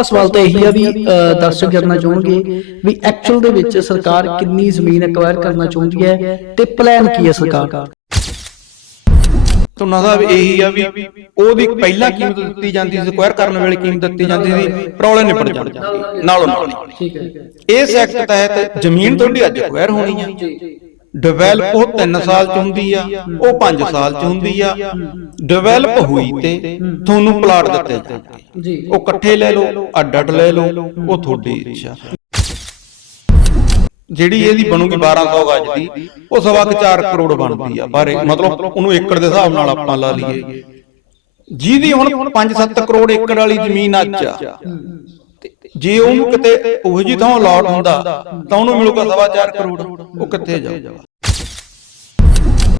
ਪਹਿਲਾ ਸਵਾਲ ਤਾਂ ਇਹੀ ਆ ਵੀ ਦਰਸ਼ਕ ਜਾਨਣਾ ਚਾਹਣਗੇ ਵੀ ਐਕਚੁਅਲ ਦੇ ਵਿੱਚ ਸਰਕਾਰ ਕਿੰਨੀ ਜ਼ਮੀਨ ਐਕਵਾਇਰ ਕਰਨਾ ਚਾਹੁੰਦੀ ਹੈ ਤੇ ਪਲਾਨ ਕੀ ਹੈ ਸਰਕਾਰ ਦਾ? ਤੁਨਾ ਸਾਹਿਬ ਇਹੀ ਆ ਵੀ ਉਹਦੀ ਪਹਿਲਾਂ ਕੀਮਤ ਦਿੱਤੀ ਜਾਂਦੀ ਸੀ ਸਕੁਆਇਰ ਕਰਨ ਵੇਲੇ ਕੀਮਤ ਦਿੱਤੀ ਜਾਂਦੀ ਸੀ ਪ੍ਰੋਬਲਮ ਨਿਪਟ ਜਾਂਦੀ ਨਾਲੋਂ ਨਾਲ ਹੀ। ਠੀਕ ਹੈ। ਇਸ ਐਕਟ ਤਹਿਤ ਜ਼ਮੀਨ ਤੁਹਾਡੀ ਅੱਜ ਸਕੁਆਇਰ ਹੋਣੀ ਆ। ਡਿਵੈਲਪ ਉਹ 3 ਸਾਲ ਚ ਹੁੰਦੀ ਆ ਉਹ 5 ਸਾਲ ਚ ਹੁੰਦੀ ਆ। ਡਿਵੈਲਪ ਹੋਈ ਤੇ ਤੁਹਾਨੂੰ ਪਲਾਟ ਦਿੱਤੇ ਜਾਂਦੇ ਜੀ। ਉਹ ਇਕੱਠੇ ਲੈ ਲਓ ਅੱਡ ਅੱਡ ਲੈ ਲਓ ਉਹ ਤੁਹਾਡੀ ਇੱਛਾ। ਜਿਹੜੀ ਇਹਦੀ ਬਣੂਗੀ 1200 ਗਜ ਦੀ ਉਹ ਸਵਾ ਕੁ 4 ਕਰੋੜ ਬਣਦੀ ਆ। ਬਾਰੇ ਮਤਲਬ ਉਹਨੂੰ ਏਕੜ ਦੇ ਹਿਸਾਬ ਨਾਲ ਆਪਾਂ ਲਾ ਲਈਏ। ਜਿਹਦੀ ਹੁਣ 5-7 ਕਰੋੜ ਏਕੜ ਵਾਲੀ ਜ਼ਮੀਨ ਅੱਜ ਆ। ਜੇ ਉਹਨੂੰ ਕਿਤੇ ਉਹੋ ਜਿਹੀ ਥਾਂ ਅਲਾਟ ਹੁੰਦਾ ਤਾਂ ਉਹਨੂੰ ਮਿਲੂਗਾ ਸਵਾ 4 ਕਰੋੜ ਉਹ ਕਿੱਥੇ ਜਾਊਗਾ?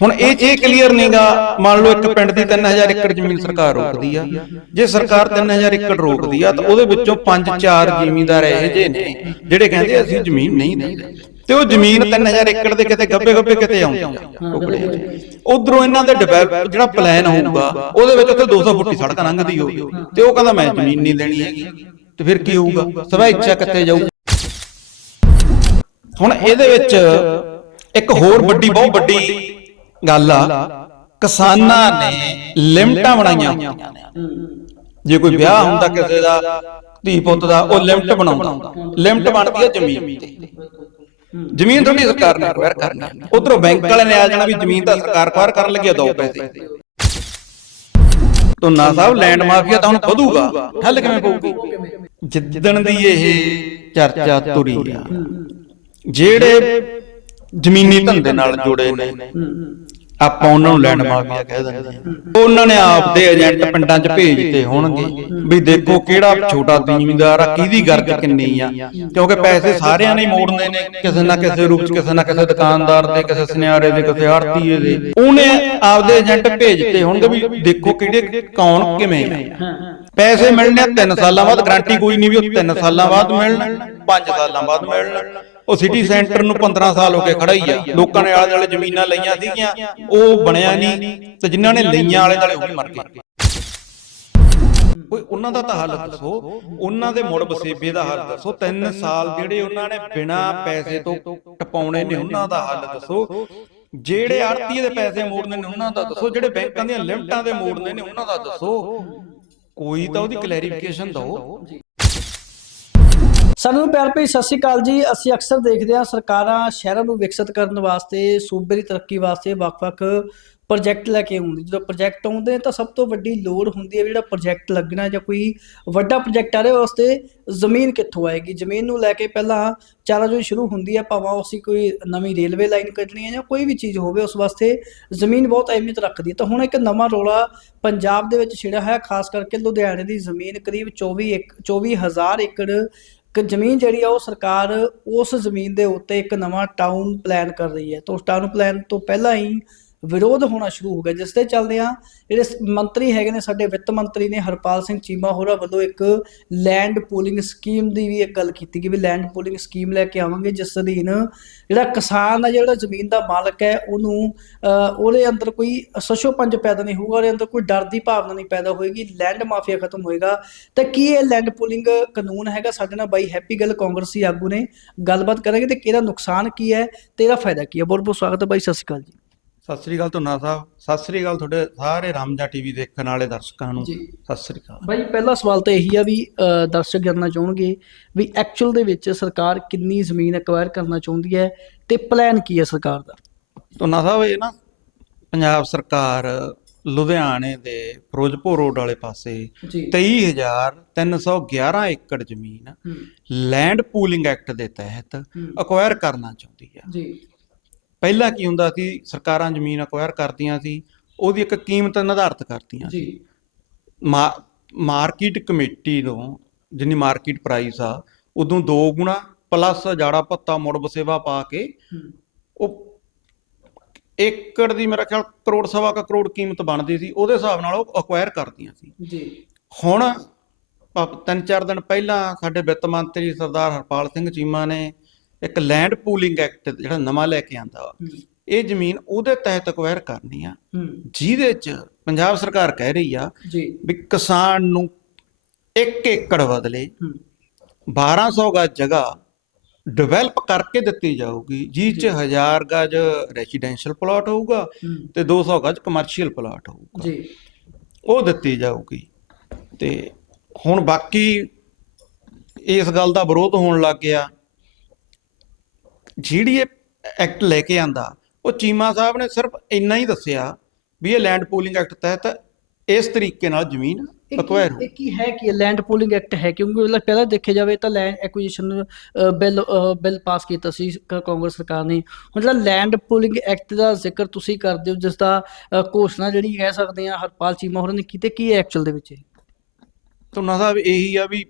ਹੁਣ ਇਹ ਇਹ ਕਲੀਅਰ ਨਹੀਂਗਾ ਮੰਨ ਲਓ ਇੱਕ ਪਿੰਡ ਦੀ 3000 ਏਕੜ ਜ਼ਮੀਨ ਸਰਕਾਰ ਰੋਕਦੀ ਆ। ਜੇ ਸਰਕਾਰ 3000 ਏਕੜ ਰੋਕਦੀ ਆ ਤਾਂ ਉਹਦੇ ਵਿੱਚੋਂ 5-4 ਜ਼ਿਮੀਂਦਾਰ ਇਹੋ ਜਿਹੇ ਨੇ ਜਿਹੜੇ ਕਹਿੰਦੇ ਅਸੀਂ ਜ਼ਮੀਨ ਨਹੀਂ ਦਿੰਦੇ। ਤੇ ਉਹ ਜ਼ਮੀਨ 3000 ਏਕੜ ਦੇ ਕਿਤੇ ਗੱਬੇ ਗੱਬੇ ਕਿਤੇ ਆਉਂਦੀ ਆ ਉਧਰੋਂ ਇਹਨਾਂ ਦੇ ਡਿਵੈਲਪ ਜਿਹੜਾ ਪਲਾਨ ਹੋਊਗਾ ਉਹਦੇ ਵਿੱਚ ਉੱਥੇ 200 ਫੁੱਟੀ ਸੜਕ ਲੰਘਦੀ ਹੋਊਗੀ। ਤੇ ਉਹ ਕਹਿੰਦਾ ਮੈਂ ਜ਼ਮੀਨ ਨਹੀਂ ਦੇਣੀ ਹੈਗੀ। ਤੇ ਫਿਰ ਕੀ ਹੋਊਗਾ? ਸਵਾ ਇੱਛਾ ਕਿੱਥੇ ਜਾਊ ਹੁਣ ਇਹਦੇ ਵਿੱਚ ਇੱਕ ਹੋਰ ਵੱਡੀ ਬਹੁਤ ਵੱਡੀ ਗੱਲ ਆ। ਕਿਸਾਨਾਂ ਨੇ ਲਿਮਟਾਂ ਬਣਾਈਆਂ। ਨੇ ਜੇ ਕੋਈ ਵਿਆਹ ਹੁੰਦਾ ਕਿਸੇ ਦਾ ਧੀ ਪੁੱਤ ਦਾ ਉਹ ਲਿਮਟ ਬਣਾਉਂਦਾ। ਲਿਮਟ ਬਣਦੀ ਹੈ ਜ਼ਮੀਨ ਤੇ ਜ਼ਮੀਨ ਤੁਹਾਡੀ ਸਰਕਾਰ ਨੇ ਅਕਵਾਇਰ ਕਰਨੀ ਉਧਰੋਂ ਬੈਂਕ ਵਾਲੇ ਨੇ ਆ ਜਾਣਾ ਵੀ ਜ਼ਮੀਨ ਤਾਂ ਸਰਕਾਰ ਅਕਵਾਇਰ ਕਰਨ ਲੱਗੀ ਆ ਦੋ ਪੈਸੇ। ਤੁਨਾ ਸਾਹਿਬ ਲੈਂਡ ਮਾਫੀਆ ਤਾਂ ਹੁਣ ਵਧੂਗਾ। ਹੱਲ ਕਿਵੇਂ ਪਊਗੀ? ਜਿੱਦਣ ਦੀ ਇਹ ਚਰਚਾ ਤੁਰੀ ਆ ਜਿਹੜੇ ਜ਼ਮੀਨੀ ਧੰਦੇ ਨਾਲ ਜੁੜੇ ਨੇ ਆਪਾਂ ਉਹਨਾਂ ਨੂੰ ਲੈਂਡ ਮਾਫੀਆ ਕਹਿ ਦਿੰਦੇ ਆ ਉਹਨਾਂ ਨੇ ਆਪ ਦੇ ਏਜੰਟ ਪਿੰਡਾਂ 'ਚ ਭੇਜਤੇ ਹੋਣਗੇ ਵੀ ਦੇਖੋ ਕਿਹੜਾ ਛੋਟਾ ਜ਼ਿਮੀਂਦਾਰ ਆ ਕਿਹਦੀ ਗਰਜ ਕਿੰਨੀ ਆ। ਕਿਉਂਕਿ ਪੈਸੇ ਸਾਰਿਆਂ ਨੇ ਹੀ ਮੋੜਨੇ ਨੇ ਕਿਸੇ ਨਾ ਕਿਸੇ ਰੂਪ 'ਚ ਕਿਸੇ ਨਾ ਕਿਸੇ ਦੁਕਾਨਦਾਰ ਦੇ ਕਿਸੇ ਸੁਨਿਆਰੇ ਦੇ ਕਿਸੇ ਆੜਤੀਏ ਦੇ। ਉਹਨੇ ਆਪਦੇ ਏਜੰਟ ਭੇਜਤੇ ਹੋਣਗੇ ਵੀ ਦੇਖੋ ਕਿਹੜੇ ਕੌਣ ਕਿਵੇਂ ਆ। ਪੈਸੇ ਮਿਲਣੇ 3 ਸਾਲਾਂ ਬਾਅਦ ਗਾਰੰਟੀ ਕੋਈ ਨਹੀਂ ਵੀ ਉਹ 3 ਸਾਲਾਂ ਬਾਅਦ ਮਿਲਣ 5 ਸਾਲਾਂ ਬਾਅਦ ਮਿਲਣ। ਉਹ ਸਿਟੀ ਸੈਂਟਰ ਨੂੰ 15 ਸਾਲ ਹੋ ਗਏ ਖੜਾ ਹੀ ਆ ਲੋਕਾਂ ਨੇ ਆਲੇ ਦੁਆਲੇ ਜ਼ਮੀਨਾਂ ਲਈਆਂ ਸੀਗੀਆਂ। ਉਹ ਬਣਿਆ ਨਹੀਂ ਤੇ ਜਿਨ੍ਹਾਂ ਨੇ ਲਈਆਂ ਆਲੇ ਦੁਆਲੇ ਉਹ ਵੀ ਮਰ ਗਏ। ਕੋਈ ਉਹਨਾਂ ਦਾ ਤਾਂ ਹੱਲ ਦੱਸੋ। ਉਹਨਾਂ ਦੇ ਮੁੜ ਵਸੇਬੇ ਦਾ ਹੱਲ ਦੱਸੋ। 3 ਸਾਲ ਜਿਹੜੇ ਉਹਨਾਂ ਨੇ ਬਿਨਾ ਪੈਸੇ ਤੋਂ ਟਪਾਉਣੇ ਨੇ ਉਹਨਾਂ ਦਾ ਹੱਲ ਦੱਸੋ। ਜਿਹੜੇ ਆੜਤੀਏ ਦੇ ਪੈਸੇ ਮੋੜਨੇ ਨੇ ਉਹਨਾਂ ਦਾ ਦੱਸੋ। ਜਿਹੜੇ ਬੈਂਕਾਂ ਦੀਆਂ ਲਿਮਟਾਂ ਦੇ ਮੋੜਨੇ ਨੇ ਉਹਨਾਂ ਦਾ ਦੱਸੋ। ਕੋਈ ਤਾਂ ਉਹਦੀ ਕਲੈਰੀਫਿਕੇਸ਼ਨ ਦਿਓ। ਸਾਨੂੰ ਪਿਆਰ ਭਰੀ ਸਤਿ ਸ਼੍ਰੀ ਅਕਾਲ ਜੀ। ਅਸੀਂ ਅਕਸਰ ਦੇਖਦੇ ਹਾਂ ਸਰਕਾਰਾਂ ਸ਼ਹਿਰਾਂ ਨੂੰ ਵਿਕਸਿਤ ਕਰਨ ਵਾਸਤੇ, ਸੂਬੇ ਦੀ ਤਰੱਕੀ ਵਾਸਤੇ ਵੱਖ-ਵੱਖ ਪ੍ਰੋਜੈਕਟ ਲੈ ਕੇ ਆਉਂਦੇ। ਜਦੋਂ ਪ੍ਰੋਜੈਕਟ ਆਉਂਦੇ ਤਾਂ ਸਭ ਤੋਂ ਵੱਡੀ ਲੋੜ ਹੁੰਦੀ ਹੈ ਜਿਹੜਾ ਪ੍ਰੋਜੈਕਟ ਲੱਗਣਾ ਜਾਂ ਕੋਈ ਵੱਡਾ ਪ੍ਰੋਜੈਕਟ ਆ ਰਿਹਾ ਵਾਸਤੇ ਜ਼ਮੀਨ ਕਿੱਥੋਂ ਆਏਗੀ? ਜ਼ਮੀਨ ਨੂੰ ਲੈ ਕੇ ਪਹਿਲਾਂ ਚਾਰਾਜੋਈ ਸ਼ੁਰੂ ਹੁੰਦੀ ਹੈ, ਭਾਵੇਂ ਉਸੇ ਕੋਈ ਨਵੀਂ ਰੇਲਵੇ ਲਾਈਨ ਕੱਢਣੀ ਹੈ ਜਾਂ ਕੋਈ ਵੀ ਚੀਜ਼ ਹੋਵੇ, ਉਸ ਵਾਸਤੇ ਜ਼ਮੀਨ ਬਹੁਤ ਅਹਿਮੀਅਤ ਰੱਖਦੀ ਹੈ। ਤਾਂ ਹੁਣ ਇੱਕ ਨਵਾਂ ਰੋਲਾ ਪੰਜਾਬ ਦੇ ਵਿੱਚ ਛਿੜਿਆ ਹੈ ਖਾਸ ਕਰਕੇ ਲੁਧਿਆਣੇ ਦੀ ਜ਼ਮੀਨ ਕਰੀਬ 24 ਇੱਕ 24000 ਏਕੜ ਕਿ ਜ਼ਮੀਨ ਜਿਹੜੀ ਆ ਉਹ ਸਰਕਾਰ ਉਸ ਜ਼ਮੀਨ ਦੇ ਉੱਤੇ ਇੱਕ ਨਵਾਂ ਟਾਊਨ ਪਲਾਨ ਕਰ ਰਹੀ ਹੈ। ਤਾਂ ਉਸ ਟਾਊਨ ਪਲਾਨ ਤੋਂ ਪਹਿਲਾਂ ਹੀ ਵਿਰੋਧ ਹੋਣਾ ਸ਼ੁਰੂ ਹੋ ਗਿਆ, ਜਿਸ ਦੇ ਚੱਲਦੇ ਆ ਜਿਹੜੇ ਮੰਤਰੀ ਹੈਗੇ ਨੇ, ਸਾਡੇ ਵਿੱਤ ਮੰਤਰੀ ਨੇ ਹਰਪਾਲ ਸਿੰਘ ਚੀਮਾ ਹੋਰਾਂ ਵੱਲੋਂ ਇੱਕ ਲੈਂਡ ਪੂਲਿੰਗ ਸਕੀਮ ਦੀ ਵੀ ਇੱਕ ਗੱਲ ਕੀਤੀ ਕਿ ਵੀ ਲੈਂਡ ਪੂਲਿੰਗ ਸਕੀਮ ਲੈ ਕੇ ਆਵਾਂਗੇ, ਜਿਸ ਅਧੀਨ ਜਿਹੜਾ ਕਿਸਾਨ ਆ, ਜਿਹੜਾ ਜ਼ਮੀਨ ਦਾ ਮਾਲਕ ਹੈ, ਉਹਨੂੰ ਉਹਦੇ ਅੰਦਰ ਕੋਈ ਸਸ਼ੋ ਪੰਜ ਪੈਦਾ ਨਹੀਂ ਹੋਊਗਾ, ਉਹਦੇ ਅੰਦਰ ਕੋਈ ਡਰ ਦੀ ਭਾਵਨਾ ਨਹੀਂ ਪੈਦਾ ਹੋਏਗੀ ਲੈਂਡ ਮਾਫੀਆ ਖਤਮ ਹੋਏਗਾ। ਤਾਂ ਕੀ ਇਹ ਲੈਂਡ ਪੂਲਿੰਗ ਕਾਨੂੰਨ ਹੈਗਾ? ਸਾਡੇ ਨਾਲ ਬਾਈ ਹੈਪੀ ਗੱਲ, ਕਾਂਗਰਸੀ ਆਗੂ ਨੇ ਗੱਲਬਾਤ ਕਰਾਂਗੇ ਤੇ ਕਿਹਦਾ ਨੁਕਸਾਨ ਕੀ ਹੈ, ਤੇ ਇਹਦਾ ਫਾਇਦਾ ਕੀ ਹੈ? ਬਹੁਤ ਬਹੁਤ ਸਵਾਗਤ ਹੈ ਬਾਈ, ਸਤਿ ਸ਼੍ਰੀ ਅਕਾਲ ਜੀ। ਸਤਿ ਸ੍ਰੀ ਅਕਾਲ ਧੁੰਨਾ ਸਾਹਿਬ। ਸਤਿ ਸ੍ਰੀ ਅਕਾਲ ਤੁਹਾਡੇ ਸਾਰੇ ਰਾਮਜਾ ਟੀਵੀ ਦੇਖਣ ਵਾਲੇ ਦਰਸ਼ਕਾਂ ਨੂੰ। ਜੀ। ਸਤਿ ਸ੍ਰੀ ਅਕਾਲ। ਬਾਈ ਪਹਿਲਾ ਸਵਾਲ ਤਾਂ ਇਹੀ ਆ ਵੀ ਅ, ਦਰਸ਼ਕ ਜਾਨਣਾ ਚਾਹਣਗੇ ਵੀ ਐਕਚੁਅਲ ਦੇ ਵਿੱਚ ਸਰਕਾਰ ਕਿੰਨੀ ਜ਼ਮੀਨ ਐਕਵਾਇਰ ਕਰਨਾ ਚਾਹੁੰਦੀ ਹੈ ਤੇ ਪਲਾਨ ਕੀ ਹੈ ਸਰਕਾਰ ਦਾ? ਧੁੰਨਾ ਸਾਹਿਬ ਇਹ ਨਾ ਪੰਜਾਬ ਸਰਕਾਰ ਲੁਧਿਆਣੇ ਦੇ ਫਿਰੋਜ਼ਪੁਰ ਰੋਡ ਵਾਲੇ ਪਾਸੇ ਜੀ। 23311 ਏਕੜ ਜ਼ਮੀਨ ਲੈਂਡ ਪੂਲਿੰਗ ਐਕਟ ਦੇ ਤਹਿਤ ਅਕਵਾਇਰ ਕਰਨਾ ਚਾਹੁੰਦੀ ਆ ਜੀ। ਪਹਿਲਾਂ ਕੀ ਹੁੰਦਾ ਸੀ ਸਰਕਾਰਾਂ ਜ਼ਮੀਨ ਅਕਵਾਇਰ ਕਰਦੀਆਂ ਸੀ ਉਹਦੀ ਇੱਕ ਕੀਮਤ ਨਿਰਧਾਰਤ ਕਰਦੀਆਂ ਸੀ। ਜੀ। ਮਾਰਕੀਟ ਕਮੇਟੀ ਨੂੰ ਜਿੰਨੀ ਮਾਰਕੀਟ ਪ੍ਰਾਈਸ ਆ ਉਦੋਂ ਦੋ ਗੁਣਾ ਪਲੱਸ ਜਾੜਾ ਪੱਤਾ ਮੁੜ ਬਸੇਵਾ ਪਾ ਕੇ ਉਹ ਏਕੜ ਦੀ ਮੇਰਾ ਖਿਆਲ ਕਰੋੜ ਸਵਾ ਕੁ ਕਰੋੜ ਕੀਮਤ ਬਣਦੀ ਸੀ ਉਹਦੇ ਹਿਸਾਬ ਨਾਲ ਉਹ ਅਕਵਾਇਰ ਕਰਦੀਆਂ ਸੀ। ਜੀ। ਹੁਣ ਤਿੰਨ ਚਾਰ ਦਿਨ ਪਹਿਲਾਂ ਸਾਡੇ ਵਿੱਤ ਮੰਤਰੀ ਸਰਦਾਰ ਹਰਪਾਲ ਸਿੰਘ ਚੀਮਾ ਨੇ ਇੱਕ ਲੈਂਡ ਪੂਲਿੰਗ ਐਕਟ ਜਿਹੜਾ ਨਵਾਂ ਲੈ ਕੇ ਆਂਦਾ ਵਾ ਇਹ ਜ਼ਮੀਨ ਉਹਦੇ ਤਹਿਤ ਅਕਵਾਇਰ ਕਰਨੀ ਆ। ਜਿਹਦੇ ਚ ਪੰਜਾਬ ਸਰਕਾਰ ਕਹਿ ਰਹੀ ਆ ਜੀ। ਵੀ ਕਿਸਾਨ ਨੂੰ ਇੱਕ ਏਕੜ ਬਦਲੇ ਹੂੰ। 1200 ਗਜ ਜਗ੍ਹਾ ਡਿਵੈਲਪ ਕਰਕੇ ਦਿੱਤੀ ਜਾਊਗੀ ਜਿਹ ਚ 1000 ਗਜ ਰੈਜ਼ੀਡੈਂਸ਼ੀਅਲ ਪਲਾਟ ਹੋਊਗਾ ਤੇ 200 ਗਜ ਕਮਰਸ਼ੀਅਲ ਪਲਾਟ ਹੋਊਗਾ। ਜੀ। ਉਹ ਦਿੱਤੀ ਜਾਊਗੀ। ਤੇ ਹੁਣ ਬਾਕੀ ਇਸ ਗੱਲ ਦਾ ਵਿਰੋਧ ਹੋਣ ਲੱਗ ਗਿਆ। ਜਿਹੜੀ ਇਹ ਐਕਟ ਲੈ ਕੇ ਆਂਦਾ ਉਹ ਚੀਮਾ ਸਾਹਿਬ ਨੇ ਸਿਰਫ ਇੰਨਾ ਹੀ ਦੱਸਿਆ ਵੀ ਇਹ ਲੈਂਡ ਪੂਲਿੰਗ ਐਕਟ ਤਹਿਤ ਇਸ ਤਰੀਕੇ ਨਾਲ ਜ਼ਮੀਨ ਅਕਵਾਇਰ ਹੋ ਕੀ ਹੈ ਕਿ ਲੈਂਡ ਪੂਲਿੰਗ ਐਕਟ ਹੈ? ਕਿਉਂਕਿ ਮਤਲਬ ਪਹਿਲਾਂ ਦੇਖਿਆ ਜਾਵੇ ਤਾਂ land acquisition bill bill pass ਕੀਤਾ ਸੀ ਕਾਂਗਰਸ ਸਰਕਾਰ ਨੇ। ਹੁਣ ਜਿਹੜਾ ਲੈਂਡ ਪੂਲਿੰਗ ਐਕਟ ਦਾ ਜ਼ਿਕਰ ਤੁਸੀਂ ਕਰਦੇ ਹੋ ਜਿਸ ਦਾ ਘੋਸ਼ਣਾ ਜਿਹੜੀ ਕਹਿ ਸਕਦੇ ਆ ਹਰਪਾਲ ਚੀਮਾ ਹੋਰਾਂ ਨੇ ਕੀਤੀ ਕੀ ਐਕਚੁਅਲ ਦੇ ਵਿੱਚ? ਤੁਨਾ ਸਾਹਿਬ ਇਹੀ ਆ ਵੀ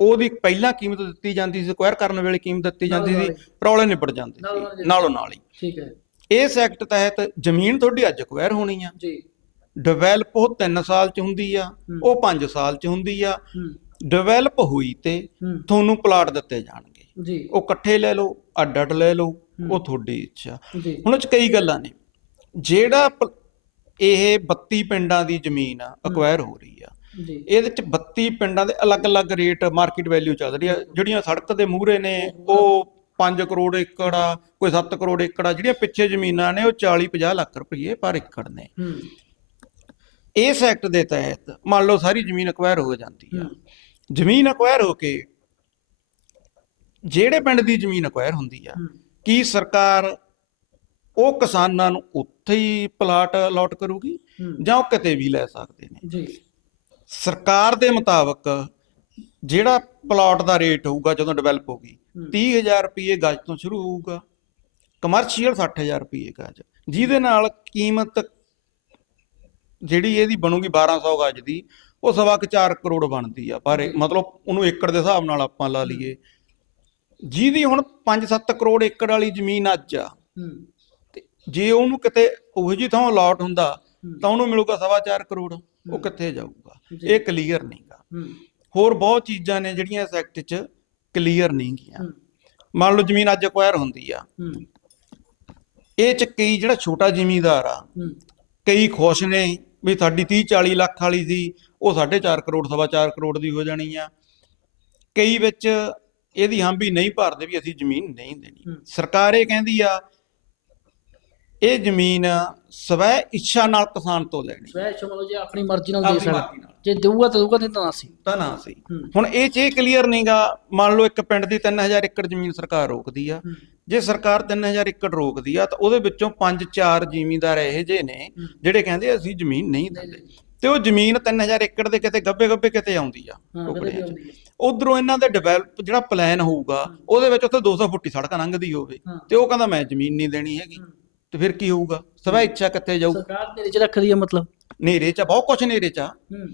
ਉਹਦੀ ਪਹਿਲਾਂ ਕੀਮਤ ਦਿੱਤੀ ਜਾਂਦੀ ਸੀ ਸਕੁਆਇਰ ਕਰਨ ਵੇਲੇ ਕੀਮਤ ਦਿੱਤੀ ਜਾਂਦੀ ਸੀ ਪ੍ਰੋਲੇ ਨਿਬੜ ਜਾਂਦੇ ਸੀ। ਨਾਲੋਂ ਨਾਲ ਹੀ। ਠੀਕ ਹੈ। ਇਸ ਐਕਟ ਤਹਿਤ ਜ਼ਮੀਨ ਤੁਹਾਡੀ ਅੱਜ ਅਕਵਾਇਰ ਹੋਣੀ ਆ। ਜੀ। ਡਿਵੈਲਪ ਉਹ 3 ਸਾਲ ਚ ਹੁੰਦੀ ਆ। ਉਹ 5 ਸਾਲ ਚ ਹੁੰਦੀ ਆ। ਡਿਵੈਲਪ ਹੋਈ ਤੇ ਤੁਹਾਨੂੰ ਪਲਾਟ ਦਿੱਤੇ ਜਾਣਗੇ। ਜੀ। ਉਹ ਇਕੱਠੇ ਲੈ ਲਓ ਅੱਡ ਅੱਡ ਲੈ ਲਓ। ਉਹ ਤੁਹਾਡੀ ਇੱਛਾ। ਹੁਣ ਚ ਕਈ ਗੱਲਾਂ ਨੇ। ਜਿਹੜਾ ਇਹ 32 ਪਿੰਡਾਂ ਦੀ ਜ਼ਮੀਨ ਆ ਅਕਵਾਇਰ ਹੋ ਰਹੀ ਇਹਦੇ ਚ 32 ਪਿੰਡਾਂ ਦੇ ਅਲੱਗ-ਅਲੱਗ ਰੇਟ ਮਾਰਕੀਟ ਵੈਲਿਊ ਚੱਲ ਰਹੀ ਆ। ਜਿਹੜੀਆਂ ਸੜਕ ਦੇ ਮੂਹਰੇ ਨੇ ਉਹ 5 ਕਰੋੜ ਏਕੜ ਆ ਕੋਈ 7 ਕਰੋੜ ਏਕੜ ਆ। ਜਿਹੜੀਆਂ ਪਿੱਛੇ ਜ਼ਮੀਨਾਂ ਨੇ ਉਹ 40-50 ਲੱਖ ਰੁਪਏ ਪਰ ਏਕੜ ਨੇ। ਹੂੰ। ਇਸ ਐਕਟ ਦੇ ਤਹਿਤ ਮੰਨ ਲਓ ਸਾਰੀ ਜ਼ਮੀਨ ਅਕਵਾਇਰ ਹੋ ਜਾਂਦੀ ਆ। ਜ਼ਮੀਨ ਅਕਵਾਇਰ ਹੋ ਕੇ ਜਿਹੜੇ ਪਿੰਡ ਦੀ ਜ਼ਮੀਨ ਅਕਵਾਇਰ ਹੁੰਦੀ ਆ ਕੀ ਸਰਕਾਰ ਉਹ ਕਿਸਾਨਾਂ ਨੂੰ ਉੱਥੇ ਹੀ ਪਲਾਟ ਅਲਾਟ ਕਰੂਗੀ ਜਾਂ ਉਹ ਕਿਤੇ ਵੀ ਲੈ ਸਕਦੇ ਨੇ? ਜੀ। ਸਰਕਾਰ ਦੇ ਮੁਤਾਬਕ ਜਿਹੜਾ ਪਲਾਟ ਦਾ ਰੇਟ ਹੋਊਗਾ ਜਦੋਂ ਡਿਵੈਲਪ ਹੋਗੀ ਹੂੰ। 30000 ਰੁਪਏ ਗਜ ਤੋਂ ਸ਼ੁਰੂ ਹੋਊਗਾ ਕਮਰਸ਼ੀਅਲ 60000 ਰੁਪਏ ਗਜ। ਜਿਹਦੇ ਨਾਲ ਕੀਮਤ ਜਿਹੜੀ ਇਹਦੀ ਬਣੂਗੀ 1200 ਗਜ ਦੀ ਉਹ ਸਵਾ ਕੁ 4 ਕਰੋੜ ਬਣਦੀ ਆ ਪਰ ਮਤਲਬ ਉਹਨੂੰ ਏਕੜ ਦੇ ਹਿਸਾਬ ਨਾਲ ਆਪਾਂ ਲਾ ਲਈਏ। ਜਿਹਦੀ ਹੁਣ 5-7 ਕਰੋੜ ਏਕੜ ਵਾਲੀ ਜ਼ਮੀਨ ਅੱਜ ਆ ਜੇ ਉਹਨੂੰ ਕਿਤੇ ਉਹੋ ਜਿਹੀ ਥਾਂ ਅਲਾਟ ਹੁੰਦਾ। ਤਾਂ ਉਹਨੂੰ ਮਿਲੂਗਾ ਸਵਾ 4 ਕਰੋੜ। ਉਹ ਕਿੱਥੇ ਜਾਊਗਾ। ਇਹ ਕਲੀਅਰ ਨਹੀਂਗਾ ਹੋਰ ਬਹੁਤ ਚੀਜ਼ਾਂ ਨੇ ਜਿਹੜੀਆਂ ਇਸ ਐਕਟ 'ਚ ਕਲੀਅਰ ਨਹੀਂ ਹੂੰ। ਮੰਨ ਲਓ ਜ਼ਮੀਨ ਅੱਜ ਅਕਵਾਇਰ ਹੁੰਦੀ ਆ। ਇਹ 'ਚ ਕਈ ਜਿਹੜਾ ਛੋਟਾ ਜ਼ਿਮੀਂਦਾਰ ਆ ਕਈ ਖੁਸ਼ ਨੇ ਵੀ ਸਾਡੀ 30 40 ਲੱਖ ਵਾਲੀ ਸੀ ਉਹ 4.5 ਕਰੋੜ ਸਵਾ 4 ਕਰੋੜ ਦੀ ਹੋ ਜਾਣੀ ਆ। ਕਈ ਵਿੱਚ ਇਹਦੀ ਹਮ ਵੀ ਨਹੀਂ ਭਰਦੇ ਵੀ ਅਸੀਂ ਜ਼ਮੀਨ ਨਹੀਂ ਦੇਣੀ। ਸਰਕਾਰ ਇਹ ਕਹਿੰਦੀ ਆ ਇਹ ਜ਼ਮੀਨ ਸਵੈ ਇੱਛਾ ਨਾਲ ਕਿਸਾਨ ਤੋਂ ਲੈਣੀ। ਸਵੈ ਇੱਛਾ ਮਤਲਬ ਜੇ ਆਪਣੀ ਮਰਜ਼ੀ ਨਾਲ ਦੇ ਆਪਣੀ ਸਕਦਾ ਮਰਜ਼ੀ ਨਾਲ। ਜੇ ਦੇਊਗਾ ਤਾਂ ਦੇਊਗਾ ਨਹੀਂ ਤਾਂ ਨਾ ਸੀ। ਤਾਂ ਨਾ ਸੀ। ਹੂੰ। ਹੁਣ ਇਹ ਚ ਇਹ ਕਲੀਅਰ ਨਹੀਂਗਾ ਮੰਨ ਲਓ ਇੱਕ ਪਿੰਡ ਦੀ 3000 ਏਕੜ ਜ਼ਮੀਨ ਸਰਕਾਰ ਰੋਕਦੀ ਆ। ਜੇ ਸਰਕਾਰ 3000 ਏਕੜ ਰੋਕਦੀ ਆ ਤਾਂ ਉਹਦੇ ਵਿੱਚੋਂ 5-4 ਜ਼ਿਮੀਂਦਾਰ ਇਹੋ ਜਿਹੇ ਨੇ ਹੂੰ। ਜਿਹੜੇ ਕਹਿੰਦੇ ਅਸੀਂ ਜ਼ਮੀਨ ਨਹੀਂ ਦਿੰਦੇ। ਤੇ ਉਹ ਜ਼ਮੀਨ 3000 ਏਕੜ ਦੇ ਕਿਤੇ ਗੱਬੇ ਗੱਬੇ ਕਿਤੇ ਆਉਂਦੀ ਆ ਹਾਂ ਕਦੇ ਵੀ ਟੁਕੜਿਆਂ 'ਚ। ਆਉਂਦੀ ਹੈ ਉਧਰੋਂ ਇਹਨਾਂ ਦੇ ਡਿਵੈਲਪ ਜਿਹੜਾ ਪਲਾਨ ਹੋਊਗਾ ਉਹਦੇ ਵਿੱਚ ਉੱਥੇ 200 ਫੁੱਟੀ ਸੜਕ ਲੰਘਦੀ ਹੋਵੇ। ਹਾਂ। ਤੇ ਉਹ ਕਹਿੰਦਾ ਮੈਂ ਜ਼ਮੀਨ ਨਹੀਂ ਦੇਣੀ ਹੈਗੀ। ਹੂੰ। ਤੇ ਫਿਰ ਕੀ ਹੋਊਗਾ? ਸਵੈ ਇੱਛਾ ਕਿੱਥੇ ਜਾਊ? ਸਰਕਾਰ ਦੇ ਵਿੱਚ ਰੱਖਦੀ ਹੈ ਮਤਲਬ। ਨੇਰੇ 'ਚ ਆ, ਬਹੁਤ ਕੁਝ ਨੇਰੇ 'ਚ ਆ। ਹੂੰ।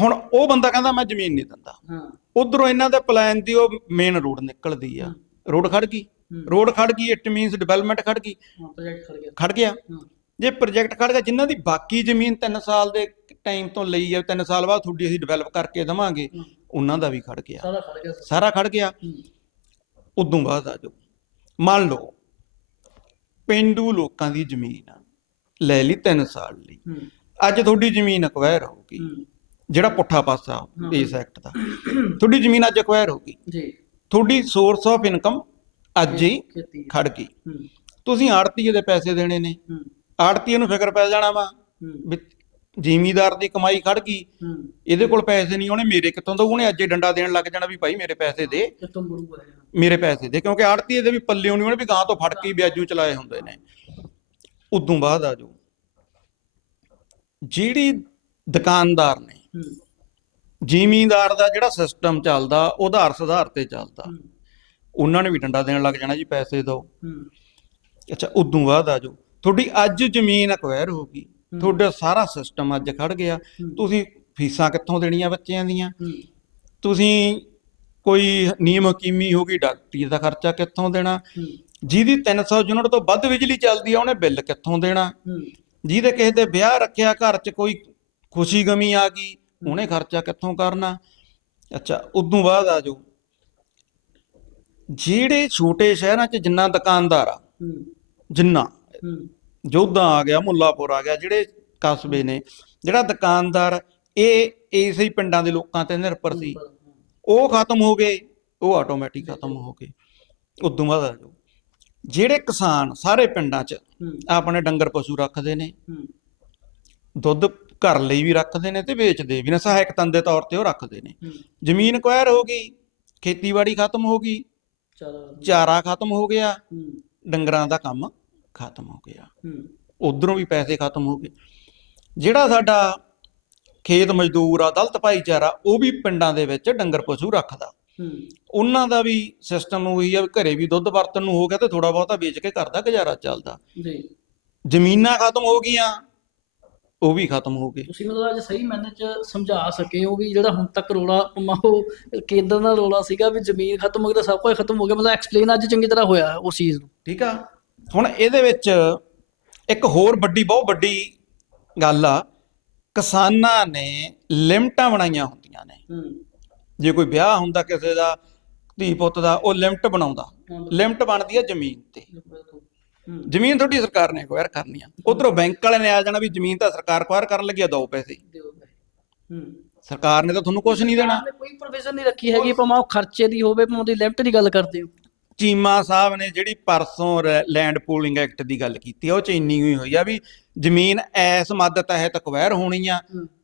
ਹੁਣ ਉਹ ਬੰਦਾ ਕਹਿੰਦਾ ਮੈਂ ਜ਼ਮੀਨ ਨਹੀਂ ਦਿੰਦਾ। ਹਾਂ। ਉਧਰੋਂ ਇਹਨਾਂ ਦੇ ਪਲਾਨ ਦੀ ਉਹ ਮੇਨ ਰੋਡ ਨਿਕਲਦੀ ਆ। ਰੋਡ ਖੜ ਗਈ। ਹੂੰ। ਰੋਡ ਖੜ ਗਈ ਇਟ ਮੀਨਸ ਡਿਵੈਲਪਮੈਂਟ ਖੜ ਗਈ। ਹਾਂ ਪ੍ਰੋਜੈਕਟ ਖੜ ਗਿਆ। ਖੜ ਗਿਆ। ਹਾਂ। ਜੇ ਪ੍ਰੋਜੈਕਟ ਖੜ ਗਿਆ ਜਿਨ੍ਹਾਂ ਦੀ ਬਾਕੀ ਜ਼ਮੀਨ 3 ਸਾਲ ਦੇ ਟਾਈਮ ਤੋਂ ਲਈ ਹੈ 3 ਸਾਲ ਬਾਅਦ ਤੁਹਾਡੀ ਅਸੀਂ ਡਿਵੈਲਪ ਕਰਕੇ ਦਵਾਂਗੇ ਹੂੰ। ਉਹਨਾਂ ਦਾ ਵੀ ਖੜ ਗਿਆ। ਸਾਰਾ ਖੜ ਗਿਆ। ਸਾਰਾ ਖੜ ਗਿਆ। ਹੂੰ। ਉਦੋਂ ਬਾਅਦ ਆ ਜਾਓ ਮੰਨ ਲਓ ਪਿੰਡੂ ਲੋਕਾਂ ਦੀ ਜ਼ਮੀਨ ਆ, ਲੈ ਲਈ 3 ਸਾਲ ਲਈ। ਅੱਜ ਤੁਹਾਡੀ ਜ਼ਮੀਨ ਅਕਵਾਇਰ ਹੋਊਗੀ। ਜਿਹੜਾ ਪੁੱਠਾ ਪਾਸਾ। ਇਸ ਐਕਟ ਦਾ। ਤੁਹਾਡੀ ਜ਼ਮੀਨ ਅੱਜ ਅਕਵਾਇਰ ਹੋਊਗੀ। ਜੀ। ਤੁਹਾਡੀ ਸੋਰਸ ਆਫ ਇਨਕਮ ਅੱਜ ਹੀ ਖੜ ਗਈ। ਤੁਸੀਂ ਆੜਤੀਏ ਦੇ ਪੈਸੇ ਦੇਣੇ ਨੇ। ਆੜਤੀਏ ਨੂੰ ਫਿਕਰ ਪੈ ਜਾਣਾ ਵੀ ਜ਼ਿਮੀਦਾਰ ਦੀ ਕਮਾਈ ਖੜ ਗਈ। ਇਹਦੇ ਕੋਲ ਪੈਸੇ ਨਹੀਂ ਉਹਨੇ ਮੇਰੇ ਕਿੱਥੋਂ ਦਊ? ਉਹਨੇ ਅੱਜੇ ਡੰਡਾ ਦੇਣ ਲੱਗ ਜਾਣਾ ਵੀ ਭਾਈ ਮੇਰੇ ਪੈਸੇ ਦੇ। ਕਿਤੋਂ? ਮੇਰੇ ਪੈਸੇ ਦੇ। ਕਿਉਂਕਿ ਆੜਤੀਏ ਦੇ ਵੀ ਪੱਲੇ ਨਹੀਂ ਉਹਨੇ ਵੀ ਗਾਂ ਤੋਂ ਫੜ ਕੇ ਵਿਆਜੂ ਚਲਾਏ ਹੁੰਦੇ ਨੇ। ਉਦੋਂ ਬਾਅਦ ਆ ਜਾਓ। ਜਿਹੜੀ ਦੁਕਾਨਦਾਰ ਨੇ ਜ਼ਿਮੀਂਦਾਰ ਦਾ ਜਿਹੜਾ ਸਿਸਟਮ ਚੱਲਦਾ ਉਹ ਆਧਾਰ ਸੁਧਾਰ ਤੇ ਚੱਲਦਾ ਉਹਨਾਂ ਨੇ ਵੀ ਡੰਡਾ ਦੇਣ ਲੱਗ ਜਾਣਾ ਜੀ ਪੈਸੇ ਦਿਓ ਹੂੰ। ਅੱਛਾ ਉਦੋਂ ਬਾਅਦ ਆ ਜਾਓ। ਤੁਹਾਡੀ ਅੱਜ ਜ਼ਮੀਨ ਅਕਵਾਇਰ ਹੋ ਗਈ। ਤੁਹਾਡਾ ਸਾਰਾ ਸਿਸਟਮ ਅੱਜ ਖੜ ਗਿਆ। ਤੁਸੀਂ ਫੀਸਾਂ ਕਿੱਥੋਂ ਦੇਣੀਆਂ ਬੱਚਿਆਂ ਦੀਆਂ? ਤੁਸੀਂ ਕੋਈ ਨੀਮ ਹਕੀਮੀ ਹੋ ਗਈ ਡਾਕਟਰੀ ਦਾ ਖਰਚਾ ਕਿੱਥੋਂ ਦੇਣਾ? ਜਿਹਦੀ 300 ਯੂਨਿਟ ਤੋਂ ਵੱਧ ਬਿਜਲੀ ਚੱਲਦੀ ਆ ਉਹਨੇ ਬਿੱਲ ਕਿੱਥੋਂ ਦੇਣਾ? ਜਿਹਦੇ ਕਿਸੇ ਦੇ ਵਿਆਹ ਰੱਖਿਆ ਘਰ 'ਚ ਕੋਈ ਖੁਸ਼ੀ ਗਮੀ ਆ ਗਈ ਉਹਨੇ ਖਰਚਾ ਕਿੱਥੋਂ ਕਰਨਾ? ਅੱਛਾ ਉਦੋਂ ਬਾਅਦ ਆ ਜਾਓ। ਜਿਹੜੇ ਛੋਟੇ ਸ਼ਹਿਰਾਂ 'ਚ ਜਿੰਨਾ ਦੁਕਾਨਦਾਰ ਆ ਜਿੰਨਾ ਜੋਧਾ ਆ ਗਿਆ ਮੁੱਲਾਪੁਰ ਆ ਗਿਆ ਜਿਹੜੇ ਕਸਬੇ ਨੇ ਜਿਹੜਾ ਦੁਕਾਨਦਾਰ ਇਹ ਇਸੇ ਹੀ ਪਿੰਡਾਂ ਦੇ ਲੋਕਾਂ ਤੇ ਨਿਰਭਰ ਸੀ। ਉਹ ਖਤਮ ਹੋ ਗਏ ਉਹ ਆਟੋਮੈਟਿਕ ਖਤਮ ਹੋ ਗਏ। ਉਦੋਂ ਬਾਅਦ ਆ ਜਾਓ। ਜਿਹੜੇ ਕਿਸਾਨ ਸਾਰੇ ਪਿੰਡਾਂ 'ਚ ਆਪਣੇ ਡੰਗਰ ਪਸ਼ੂ ਰੱਖਦੇ ਨੇ। ਦੁੱਧ ਘਰ ਲਈ ਵੀ ਰੱਖਦੇ ਨੇ ਤੇ ਵੇਚਦੇ ਵੀ ਨੇ ਸਹਾਇਕ ਦੇ ਤੌਰ ਤੇ ਉਹ ਰੱਖਦੇ ਨੇ। ਜ਼ਮੀਨ ਕੁਐਰ ਹੋ ਗਈ ਖੇਤੀਬਾੜੀ ਖਤਮ ਹੋ ਗਈ ਚਾਰਾ ਖਤਮ ਹੋ ਗਿਆ। ਡੰਗਰਾਂ ਦਾ ਕੰਮ ਖਤਮ ਹੋ ਗਿਆ। ਹੂੰ। ਉਧਰੋਂ ਵੀ ਪੈਸੇ ਖਤਮ ਹੋ ਗਏ। ਜਿਹੜਾ ਸਾਡਾ ਖੇਤ ਮਜ਼ਦੂਰ ਆ ਦਲਤ ਭਾਈਚਾਰਾ ਉਹ ਵੀ ਪਿੰਡਾਂ ਦੇ ਵਿੱਚ ਡੰਗਰ ਪਸ਼ੂ ਰੱਖਦਾ। ਹੂੰ। ਉਹਨਾਂ ਦਾ ਵੀ ਸਿਸਟਮ ਉਹੀ ਆ ਘਰੇ ਵੀ ਦੁੱਧ ਵਰਤਨ ਨੂੰ ਹੋ ਗਿਆ ਤੇ ਥੋੜਾ ਬਹੁਤਾ ਵੇਚ ਕੇ ਘਰ ਦਾ ਗੁਜ਼ਾਰਾ ਚੱਲਦਾ। ਜੀ। ਜ਼ਮੀਨਾਂ ਖਤਮ ਹੋ ਗਈਆਂ ਉਹ ਵੀ ਖਤਮ ਹੋ ਗਏ। ਤੁਸੀਂ ਮਤਲਬ ਅੱਜ ਸਹੀ ਮੈਨੇ ਚ ਸਮਝਾ ਸਕੇ ਹੋ ਵੀ ਜਿਹੜਾ ਹੁਣ ਤੱਕ ਰੋਲਾ ਉਹ ਕੇਂਦਰ ਦਾ ਰੋਲਾ ਸੀਗਾ ਵੀ ਜ਼ਮੀਨ ਖਤਮ ਹੋ ਗਈ ਤਾਂ ਸਭ ਕੁਝ ਖਤਮ ਹੋ ਗਿਆ। ਮਤਲਬ ਐਕਸਪਲੇਨ ਅੱਜ ਚੰਗੀ ਤਰ੍ਹਾਂ ਹੋਇਆ ਉਸ ਚੀਜ਼ ਨੂੰ। ਠੀਕ ਆ। ਹੁਣ ਇਹਦੇ ਵਿੱਚ ਇੱਕ ਹੋਰ ਵੱਡੀ ਬਹੁਤ ਵੱਡੀ ਗੱਲ ਆ ਕਿਸਾਨਾਂ ਨੇ ਲਿਮਟਾਂ ਬਣਾਈਆਂ ਹੁੰਦੀਆਂ ਨੇ। ਜੇ ਕੋਈ ਵਿਆਹ ਹੁੰਦਾ ਕਿਸੇ ਦਾ ਧੀ ਪੁੱਤ ਦਾ ਉਹ ਲਿਮਟ ਬਣਾਉਂਦਾ। ਲਿਮਟ ਬਣਦੀ ਆ ਜ਼ਮੀਨ ਤੇ। ਜ਼ਮੀਨ ਤੁਹਾਡੀ ਸਰਕਾਰ ਨੇ ਅਕਵਾਇਰ ਕਰਨੀ ਆ। ਉਧਰੋਂ ਬੈਂਕ ਵਾਲੇ ਨੇ ਆ ਜਾਣਾ ਵੀ ਜ਼ਮੀਨ ਤਾਂ ਸਰਕਾਰ ਅਕਵਾਇਰ ਕਰਨ ਲੱਗੀ ਆ ਦੋ ਪੈਸੇ। ਸਰਕਾਰ ਨੇ ਤਾਂ ਤੁਹਾਨੂੰ ਕੁਝ ਨਹੀਂ ਦੇਣਾ। ਕੋਈ ਪ੍ਰੋਵੀਜ਼ਨ ਨਹੀਂ ਰੱਖੀ ਹੈਗੀ ਭਾਵੇਂ ਉਹ ਖਰਚੇ ਦੀ ਹੋਵੇ ਭਾਵੇਂ ਉਹਦੀ ਲਿਮਟ ਦੀ ਗੱਲ ਕਰਦੇ ਹੋ। ਚੀਮਾ ਸਾਹਿਬ ਨੇ ਜਿਹੜੀ ਪਰਸੋਂ ਲੈਂਡ ਪੂਲਿੰਗ ਐਕਟ ਦੀ ਗੱਲ ਕੀਤੀ ਉਹ ਚ ਇੰਨੀ ਹੋਈ ਹੋਈ ਆ ਵੀ ਜ਼ਮੀਨ ਐਸ ਮੱਦ ਤਹਿਤ ਅਕਵਾਇਰ ਹੋਣੀ ਆ।